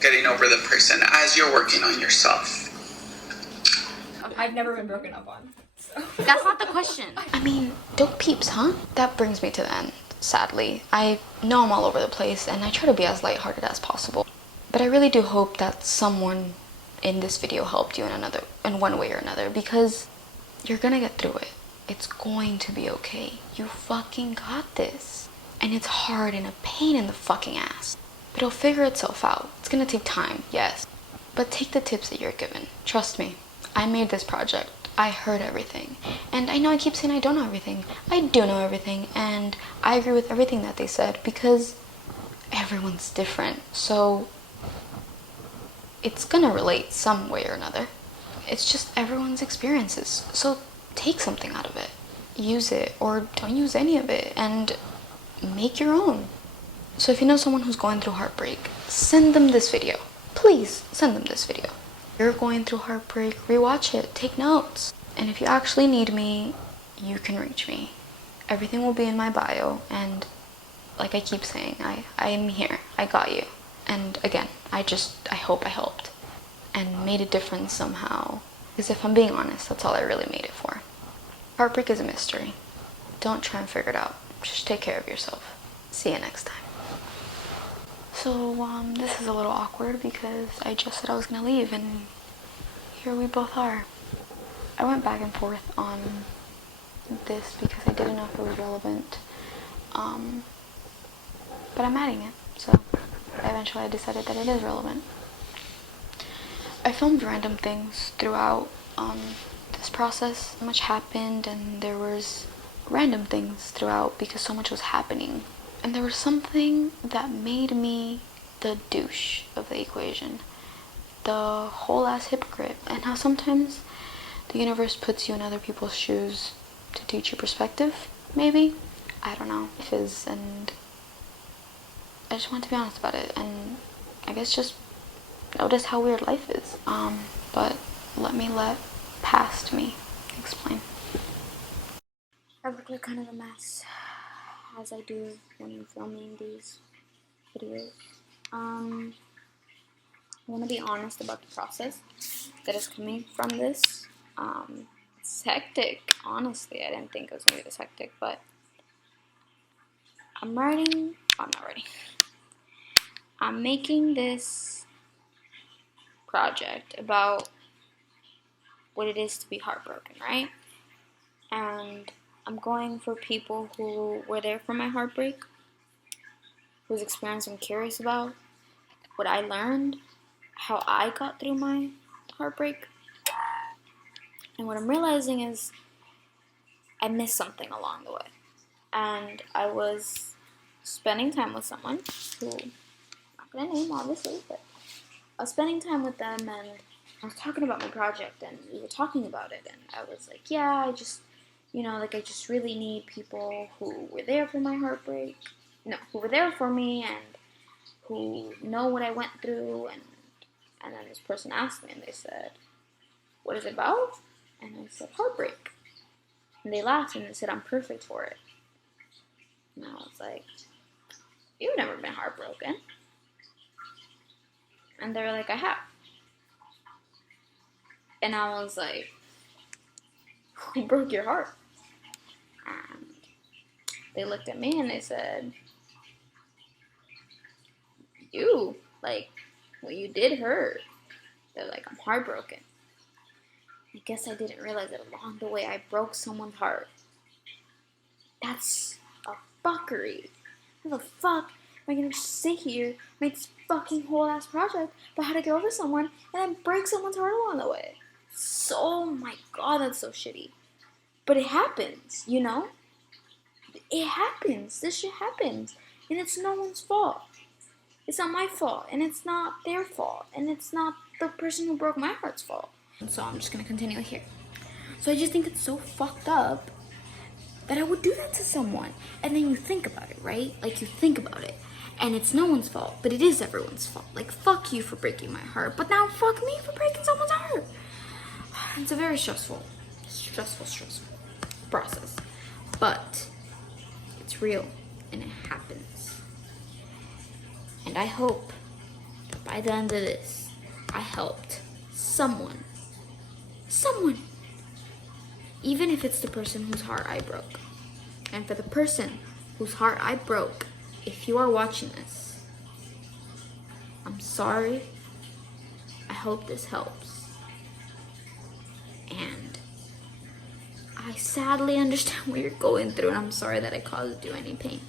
getting over the person as you're working on yourself. I've never been broken up on. So. That's not the question. I mean, dope peeps, huh? That brings me to the end, sadly. I know I'm all over the place, and I try to be as lighthearted as possible. But I really do hope that someone in this video helped you in one way or another, because you're gonna get through it. It's going to be okay. You fucking got this. And it's hard and a pain in the fucking ass. But it'll figure itself out. It's gonna take time, yes. But take the tips that you're given. Trust me. I made this project. I heard everything. And I know I keep saying I don't know everything. I do know everything. And I agree with everything that they said because everyone's different. So it's gonna relate some way or another. It's just everyone's experiences. So take something out of it. Use it or don't use any of it. And make your own. So if you know someone who's going through heartbreak, send them this video. Please send them this video. You're going through heartbreak, rewatch it, take notes. And if you actually need me, you can reach me. Everything will be in my bio, and like I keep saying, I am here. I got you. And again, I hope I helped and made a difference somehow. Because if I'm being honest, that's all I really made it for. Heartbreak is a mystery. Don't try and figure it out. Just take care of yourself. See you next time. So, this is a little awkward because I just said I was gonna leave and here we both are. I went back and forth on this because I didn't know if it was relevant. But I'm adding it, so eventually I decided that it is relevant. I filmed random things throughout this process. So much happened and there was random things throughout because so much was happening. And there was something that made me the douche of the equation. The whole ass hypocrite. And how sometimes the universe puts you in other people's shoes to teach you perspective, maybe? I don't know. It is, and I just want to be honest about it. And I guess just notice how weird life is. But let past me explain. I look like kind of a mess, as I do when I'm filming these videos. I want to be honest about the process that is coming from this. It's hectic, honestly. I didn't think it was going to be this hectic, but I'm not writing. I'm making this project about what it is to be heartbroken, right? And I'm going for people who were there for my heartbreak, whose experience I'm curious about, what I learned, how I got through my heartbreak. And what I'm realizing is I missed something along the way. and I was spending time with someone who, I'm not gonna name obviously, but I was spending time with them, and I was talking about my project, and we were talking about it, and I was like, yeah, I just, I just really need people who were there for my heartbreak, who were there for me, and who know what I went through, and then this person asked me, and they said, what is it about? And I said, heartbreak. And they laughed, and they said, I'm perfect for it. And I was like, you've never been heartbroken. And they were like, I have. And I was like, who broke your heart? And they looked at me and they said, you, like, what you did hurt. They're like, I'm heartbroken. I guess I didn't realize that along the way I broke someone's heart. That's a fuckery. How the fuck am I gonna sit here, make this fucking whole ass project about how to get over someone, and then break someone's heart along the way? So, oh my god, that's so shitty. But it happens, It happens. This shit happens. And it's no one's fault. It's not my fault. And it's not their fault. And it's not the person who broke my heart's fault. And so I'm just gonna continue here. So I just think it's so fucked up that I would do that to someone. And then you think about it, right? Like, you think about it. And it's no one's fault, but it is everyone's fault. Like, fuck you for breaking my heart, but now fuck me for breaking someone's heart. It's a very stressful process. But it's real, and it happens. And I hope that by the end of this, I helped someone. Even if it's the person whose heart I broke. And for the person whose heart I broke, if you are watching this, I'm sorry. I hope this helps. And I sadly understand what you're going through, and I'm sorry that I caused you any pain.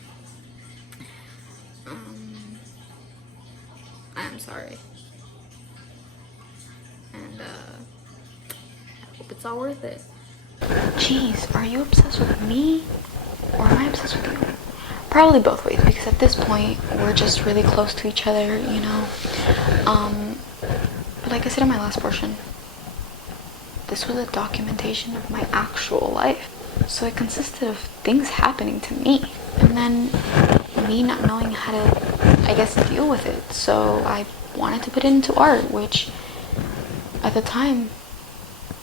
I'm sorry. And I hope it's all worth it. Jeez, are you obsessed with me? Or am I obsessed with you? Probably both ways, because at this point, we're just really close to each other, But like I said in my last portion, this was a documentation of my actual life. So it consisted of things happening to me, and then me not knowing how to, I guess, deal with it. So I wanted to put it into art, which at the time,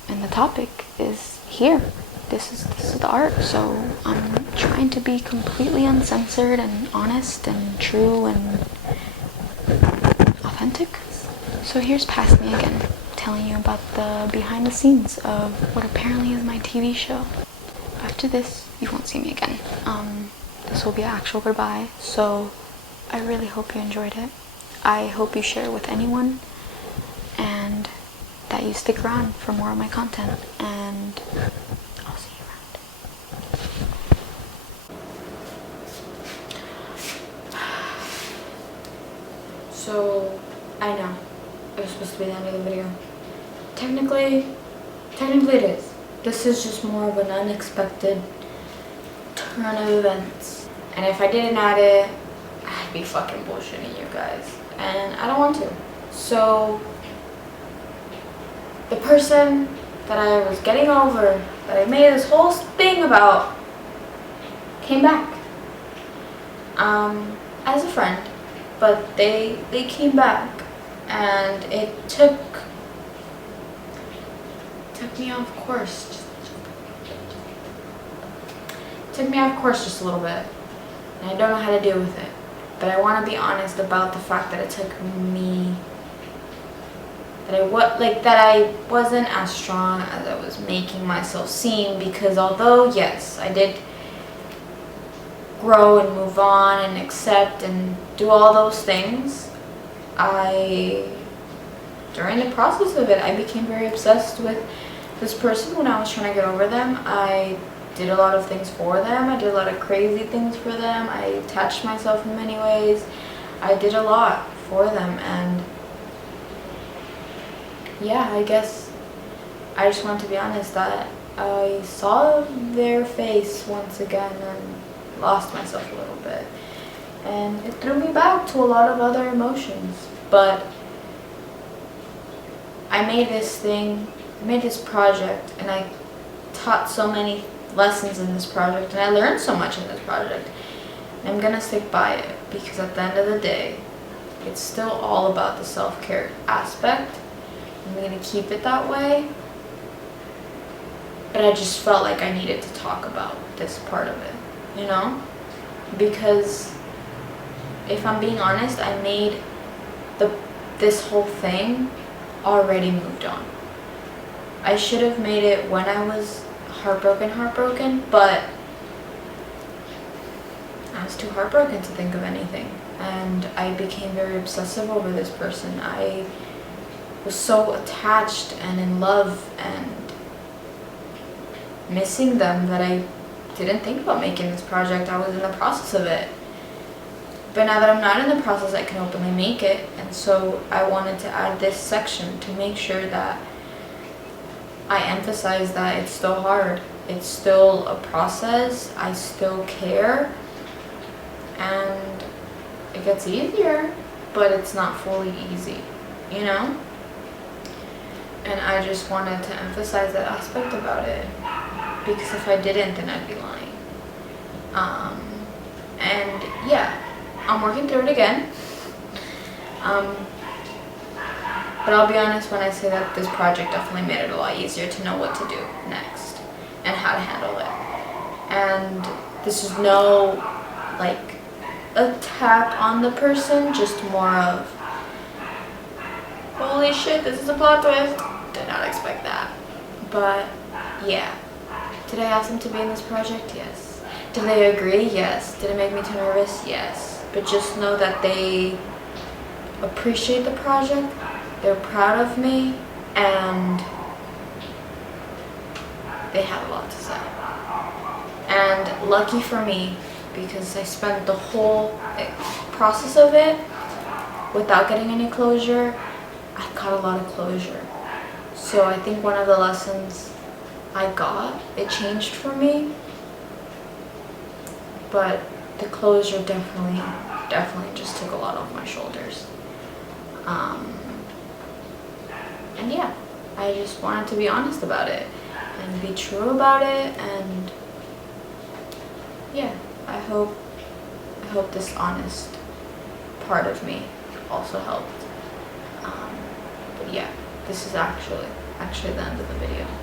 and the topic is here. This is the art. So I'm trying to be completely uncensored and honest and true and authentic. So here's Past Me again, telling you about the behind the scenes of what apparently is my TV show. After this, you won't see me again. This will be an actual goodbye. So I really hope you enjoyed it. I hope you share it with anyone, and that you stick around for more of my content, and I'll see you around. So, I know, it was supposed to be the end of the video. Technically it is. This is just more of an unexpected turn of events. And if I didn't add it, I'd be fucking bullshitting you guys. And I don't want to. So, the person that I was getting over, that I made this whole thing about, came back. As a friend. But they came back. And it took me off course. Took me off course just a little bit. And I don't know how to deal with it. But I want to be honest about the fact that it took me, that I wasn't as strong as I was making myself seem, because although, yes, I did grow and move on and accept and do all those things, during the process of it, I became very obsessed with this person when I was trying to get over them. I did a lot of things for them. I did a lot of crazy things for them. I attached myself in many ways. I did a lot for them, and yeah, I guess I just want to be honest that I saw their face once again, and lost myself a little bit. And it threw me back to a lot of other emotions. But I made this project, and I taught so many lessons in this project, and I learned so much in this project. And I'm gonna stick by it, because at the end of the day, it's still all about the self-care aspect. I'm gonna keep it that way. But I just felt like I needed to talk about this part of it, you know? Because if I'm being honest, I made this whole thing already moved on. I should have made it when I was heartbroken, but I was too heartbroken to think of anything. And I became very obsessive over this person. I was so attached and in love and missing them that I didn't think about making this project. I was in the process of it. But now that I'm not in the process, I can openly make it. And so I wanted to add this section to make sure that I emphasize that it's still hard. It's still a process. I still care. And it gets easier, but it's not fully easy, you know? And I just wanted to emphasize that aspect about it. Because if I didn't, then I'd be lying. And yeah, I'm working through it again. But I'll be honest when I say that this project definitely made it a lot easier to know what to do next and how to handle it. And this is no, like, attack on the person, just more of, holy shit, this is a plot twist. Did not expect that. But yeah. Did I ask them to be in this project? Yes. Did they agree? Yes. Did it make me too nervous? Yes. But just know that they appreciate the project, they're proud of me, and they have a lot to say. And lucky for me, because I spent the whole process of it without getting any closure, I got a lot of closure. So I think one of the lessons I got, it changed for me, but the closure definitely just took a lot off my shoulders. And yeah, I just wanted to be honest about it and be true about it, and yeah, I hope this honest part of me also helped. But yeah, this is actually the end of the video.